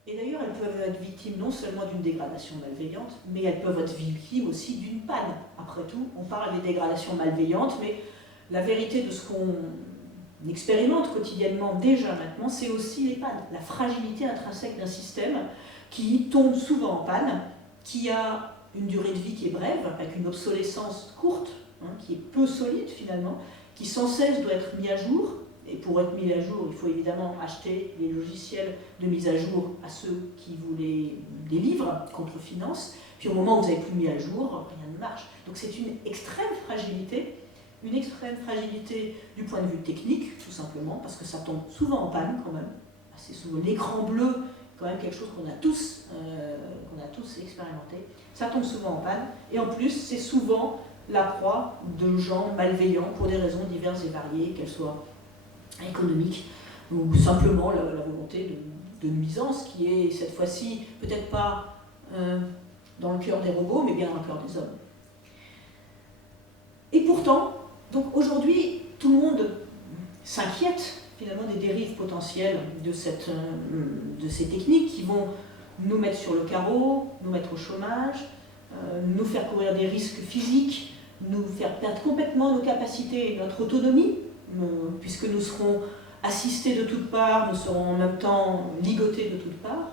Et d'ailleurs, elles peuvent être victimes non seulement d'une dégradation malveillante, mais elles peuvent être victimes aussi d'une panne. Après tout, on parle des dégradations malveillantes, mais la vérité de ce qu'on expérimente quotidiennement déjà maintenant, c'est aussi les pannes. La fragilité intrinsèque d'un système qui tombe souvent en panne, qui a une durée de vie qui est brève, avec une obsolescence courte, qui est peu solide finalement, qui sans cesse doit être mis à jour. Et pour être mis à jour, il faut évidemment acheter les logiciels de mise à jour à ceux qui vous les délivrent contre finance. Puis au moment où vous n'avez plus mis à jour, rien ne marche. Donc c'est une extrême fragilité du point de vue technique, tout simplement, parce que ça tombe souvent en panne quand même. Assez souvent, l'écran bleu, quand même quelque chose qu'on a tous expérimenté. Ça tombe souvent en panne, et en plus, c'est souvent la proie de gens malveillants pour des raisons diverses et variées, qu'elles soient économiques ou simplement la volonté de nuisance qui est cette fois-ci peut-être pas dans le cœur des robots, mais bien dans le cœur des hommes. Et pourtant, donc aujourd'hui, tout le monde s'inquiète finalement des dérives potentielles de ces techniques qui vont nous mettre sur le carreau, nous mettre au chômage, nous faire courir des risques physiques, nous faire perdre complètement nos capacités et notre autonomie, puisque nous serons assistés de toutes parts, nous serons en même temps ligotés de toutes parts.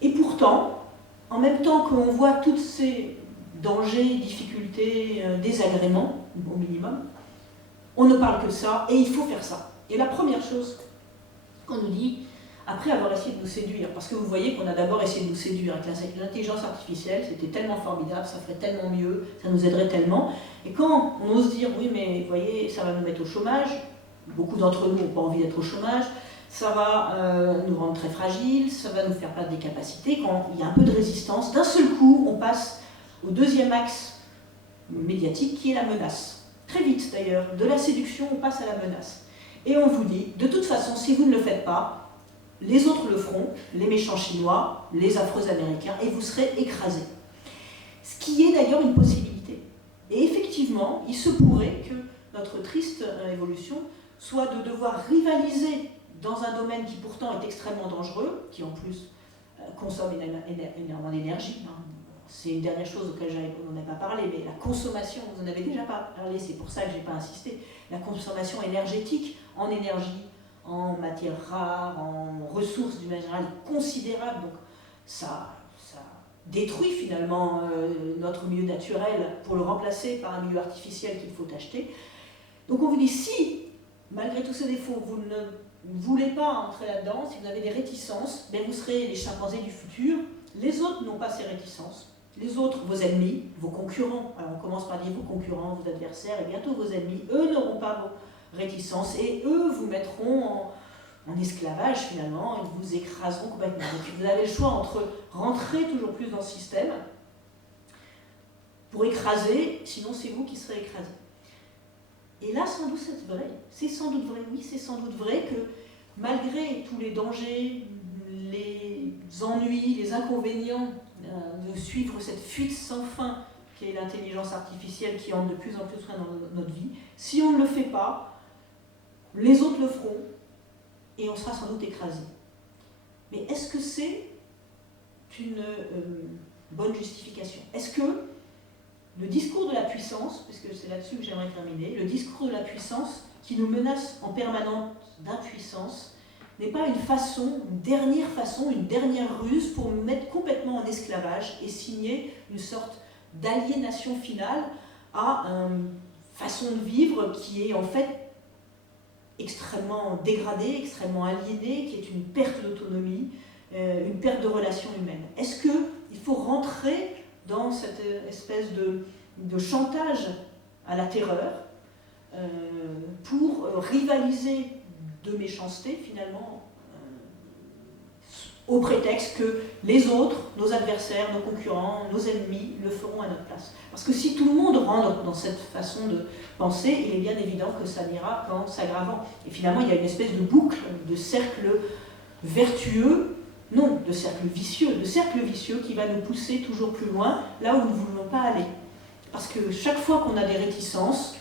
Et pourtant, en même temps qu'on voit tous ces dangers, difficultés, désagréments, au minimum, on ne parle que de ça, et il faut faire ça. Et la première chose qu'on nous dit, après avoir essayé de nous séduire, parce que vous voyez qu'on a d'abord essayé de nous séduire avec l'intelligence artificielle, c'était tellement formidable, ça ferait tellement mieux, ça nous aiderait tellement, et quand on ose dire, oui mais vous voyez, ça va nous mettre au chômage, beaucoup d'entre nous n'ont pas envie d'être au chômage, ça va nous rendre très fragiles, ça va nous faire perdre des capacités, quand il y a un peu de résistance, d'un seul coup, on passe au deuxième axe médiatique qui est la menace. Très vite d'ailleurs, de la séduction, on passe à la menace. Et on vous dit, de toute façon, si vous ne le faites pas, les autres le feront, les méchants chinois, les affreux américains, et vous serez écrasés. Ce qui est d'ailleurs une possibilité. Et effectivement, il se pourrait que notre triste évolution soit de devoir rivaliser dans un domaine qui pourtant est extrêmement dangereux, qui en plus consomme énormément d'énergie. C'est une dernière chose auquel on n'en a pas parlé, mais la consommation, vous en avez déjà parlé, c'est pour ça que je n'ai pas insisté, la consommation énergétique en énergie, en matières rares, en ressources d'une manière générale considérable, donc ça détruit finalement notre milieu naturel pour le remplacer par un milieu artificiel qu'il faut acheter. Donc on vous dit, si, malgré tous ces défauts, vous ne voulez pas entrer là-dedans, si vous avez des réticences, ben vous serez les chimpanzés du futur, les autres n'ont pas ces réticences. Les autres, vos ennemis, vos concurrents, alors on commence par dire vos concurrents, vos adversaires, et bientôt vos ennemis, eux n'auront pas vos réticences, et eux vous mettront en esclavage finalement, ils vous écraseront complètement. Donc vous avez le choix entre rentrer toujours plus dans le système, pour écraser, sinon c'est vous qui serez écrasé. Et là, sans doute, c'est vrai. C'est sans doute vrai, oui, c'est sans doute vrai que malgré tous les dangers, les ennuis, les inconvénients de suivre cette fuite sans fin qui est l'intelligence artificielle qui entre de plus en plus loin dans notre vie, si on ne le fait pas, les autres le feront et on sera sans doute écrasé. Mais est-ce que c'est une bonne justification? Est-ce que le discours de la puissance, parce que c'est là-dessus que j'aimerais terminer, le discours de la puissance qui nous menace en permanence d'impuissance n'est pas une façon, une dernière ruse pour nous mettre complètement en esclavage et signer une sorte d'aliénation finale à une façon de vivre qui est en fait extrêmement dégradée, extrêmement aliénée, qui est une perte d'autonomie, une perte de relations humaines. Est-ce qu'il faut rentrer dans cette espèce de chantage à la terreur pour rivaliser de méchanceté finalement au prétexte que les autres, nos adversaires, nos concurrents, nos ennemis le feront à notre place. Parce que si tout le monde rentre dans cette façon de penser, il est bien évident que ça n'ira qu'en s'aggravant. Et finalement il y a une espèce de boucle, de cercle vertueux, non, de cercle vicieux qui va nous pousser toujours plus loin, là où nous ne voulons pas aller. Parce que chaque fois qu'on a des réticences,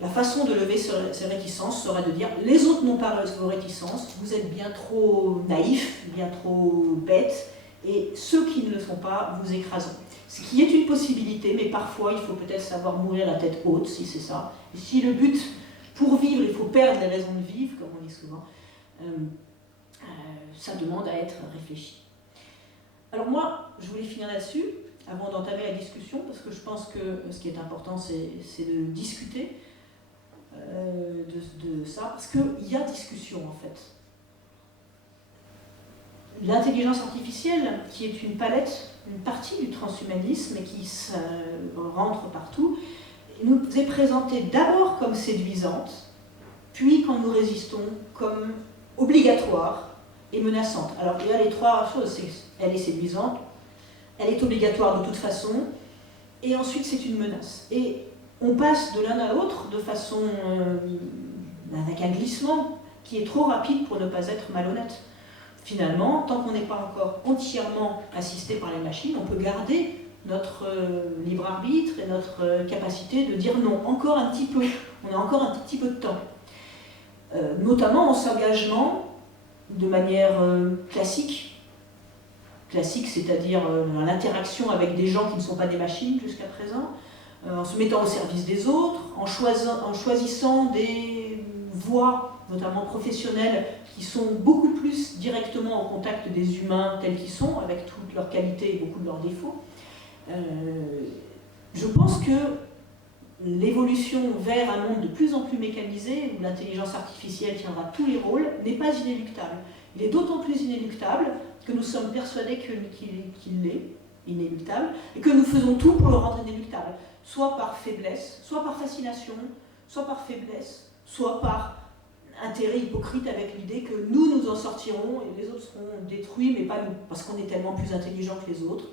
la façon de lever ces réticences serait de dire « les autres n'ont pas vos réticences, vous êtes bien trop naïfs, bien trop bêtes, et ceux qui ne le sont pas, vous écrasons ». Ce qui est une possibilité, mais parfois il faut peut-être savoir mourir la tête haute, si c'est ça. Et si le but, pour vivre, il faut perdre les raisons de vivre, comme on dit souvent, ça demande à être réfléchi. Alors moi, je voulais finir là-dessus, avant d'entamer la discussion, parce que je pense que ce qui est important, c'est de discuter de ça, parce qu'il y a discussion en fait. L'intelligence artificielle, qui est une palette, une partie du transhumanisme et qui rentre partout, nous est présentée d'abord comme séduisante, puis quand nous résistons, comme obligatoire et menaçante. Alors il y a les trois choses, elle est séduisante, elle est obligatoire de toute façon, et ensuite c'est une menace. Et on passe de l'un à l'autre de façon avec un glissement qui est trop rapide pour ne pas être malhonnête. Finalement, tant qu'on n'est pas encore entièrement assisté par les machines, on peut garder notre libre arbitre et notre capacité de dire non, encore un petit peu, on a encore un petit peu de temps. Notamment en s'engageant de manière classique, c'est-à-dire l'interaction avec des gens qui ne sont pas des machines jusqu'à présent, en se mettant au service des autres, en choisissant des voies, notamment professionnelles, qui sont beaucoup plus directement au contact des humains tels qu'ils sont, avec toutes leurs qualités et beaucoup de leurs défauts. Je pense que l'évolution vers un monde de plus en plus mécanisé, où l'intelligence artificielle tiendra tous les rôles, n'est pas inéluctable. Il est d'autant plus inéluctable que nous sommes persuadés qu'il l'est, inéluctable, et que nous faisons tout pour le rendre inéluctable, soit par faiblesse, soit par fascination, soit par faiblesse, soit par intérêt hypocrite avec l'idée que nous en sortirons et les autres seront détruits, mais pas nous, parce qu'on est tellement plus intelligents que les autres.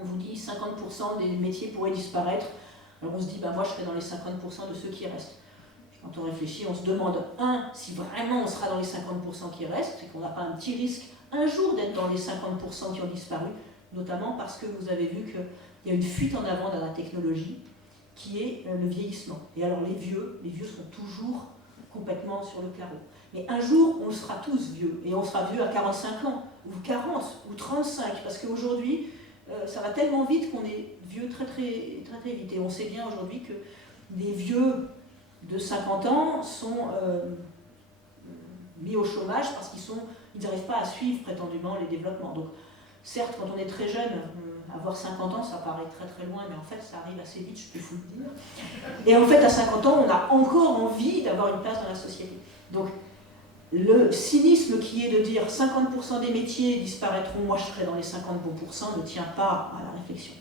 On vous dit 50% des métiers pourraient disparaître, alors on se dit, moi je serai dans les 50% de ceux qui restent. Quand on réfléchit, on se demande, si vraiment on sera dans les 50% qui restent, c'est qu'on n'a pas un petit risque un jour d'être dans les 50% qui ont disparu, notamment parce que vous avez vu qu'il y a une fuite en avant dans la technologie, qui est le vieillissement. Et alors les vieux sont toujours complètement sur le carreau. Mais un jour, on sera tous vieux, et on sera vieux à 45 ans, ou 40, ou 35, parce qu'aujourd'hui, ça va tellement vite qu'on est vieux très vite. Et on sait bien aujourd'hui que les vieux de 50 ans sont mis au chômage parce qu'ils n'arrivent pas à suivre prétendument les développements. Donc certes, quand on est très jeune, avoir 50 ans, ça paraît très loin, mais en fait, ça arrive assez vite, je peux vous le dire. Et en fait, à 50 ans, on a encore envie d'avoir une place dans la société. Donc, le cynisme qui est de dire 50% des métiers disparaîtront, moi je serai dans les 50 bons % ne tient pas à la réflexion.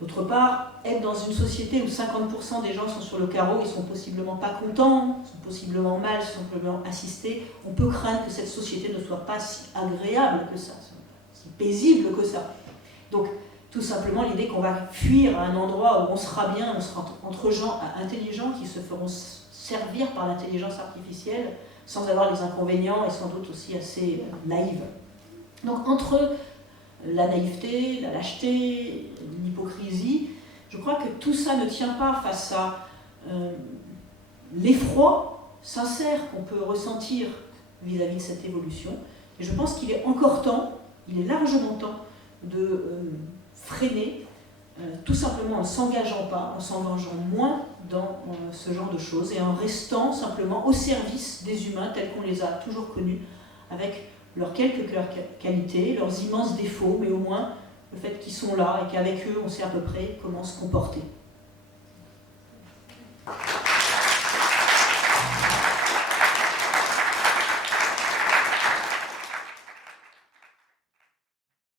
D'autre part, être dans une société où 50% des gens sont sur le carreau, ils sont possiblement pas contents, sont possiblement mal, sont simplement assistés, on peut craindre que cette société ne soit pas si agréable que ça, si paisible que ça. Donc, tout simplement l'idée qu'on va fuir à un endroit où on sera bien, on sera entre gens intelligents qui se feront servir par l'intelligence artificielle sans avoir les inconvénients et sans doute aussi assez naïves. Donc, entre la naïveté, la lâcheté, l'hypocrisie, je crois que tout ça ne tient pas face à l'effroi sincère qu'on peut ressentir vis-à-vis de cette évolution. Et je pense qu'il est encore temps, il est largement temps de freiner, tout simplement en ne s'engageant pas, en s'engageant moins dans ce genre de choses et en restant simplement au service des humains tels qu'on les a toujours connus, avec leurs quelques qualités, leurs immenses défauts, mais au moins le fait qu'ils sont là et qu'avec eux on sait à peu près comment se comporter.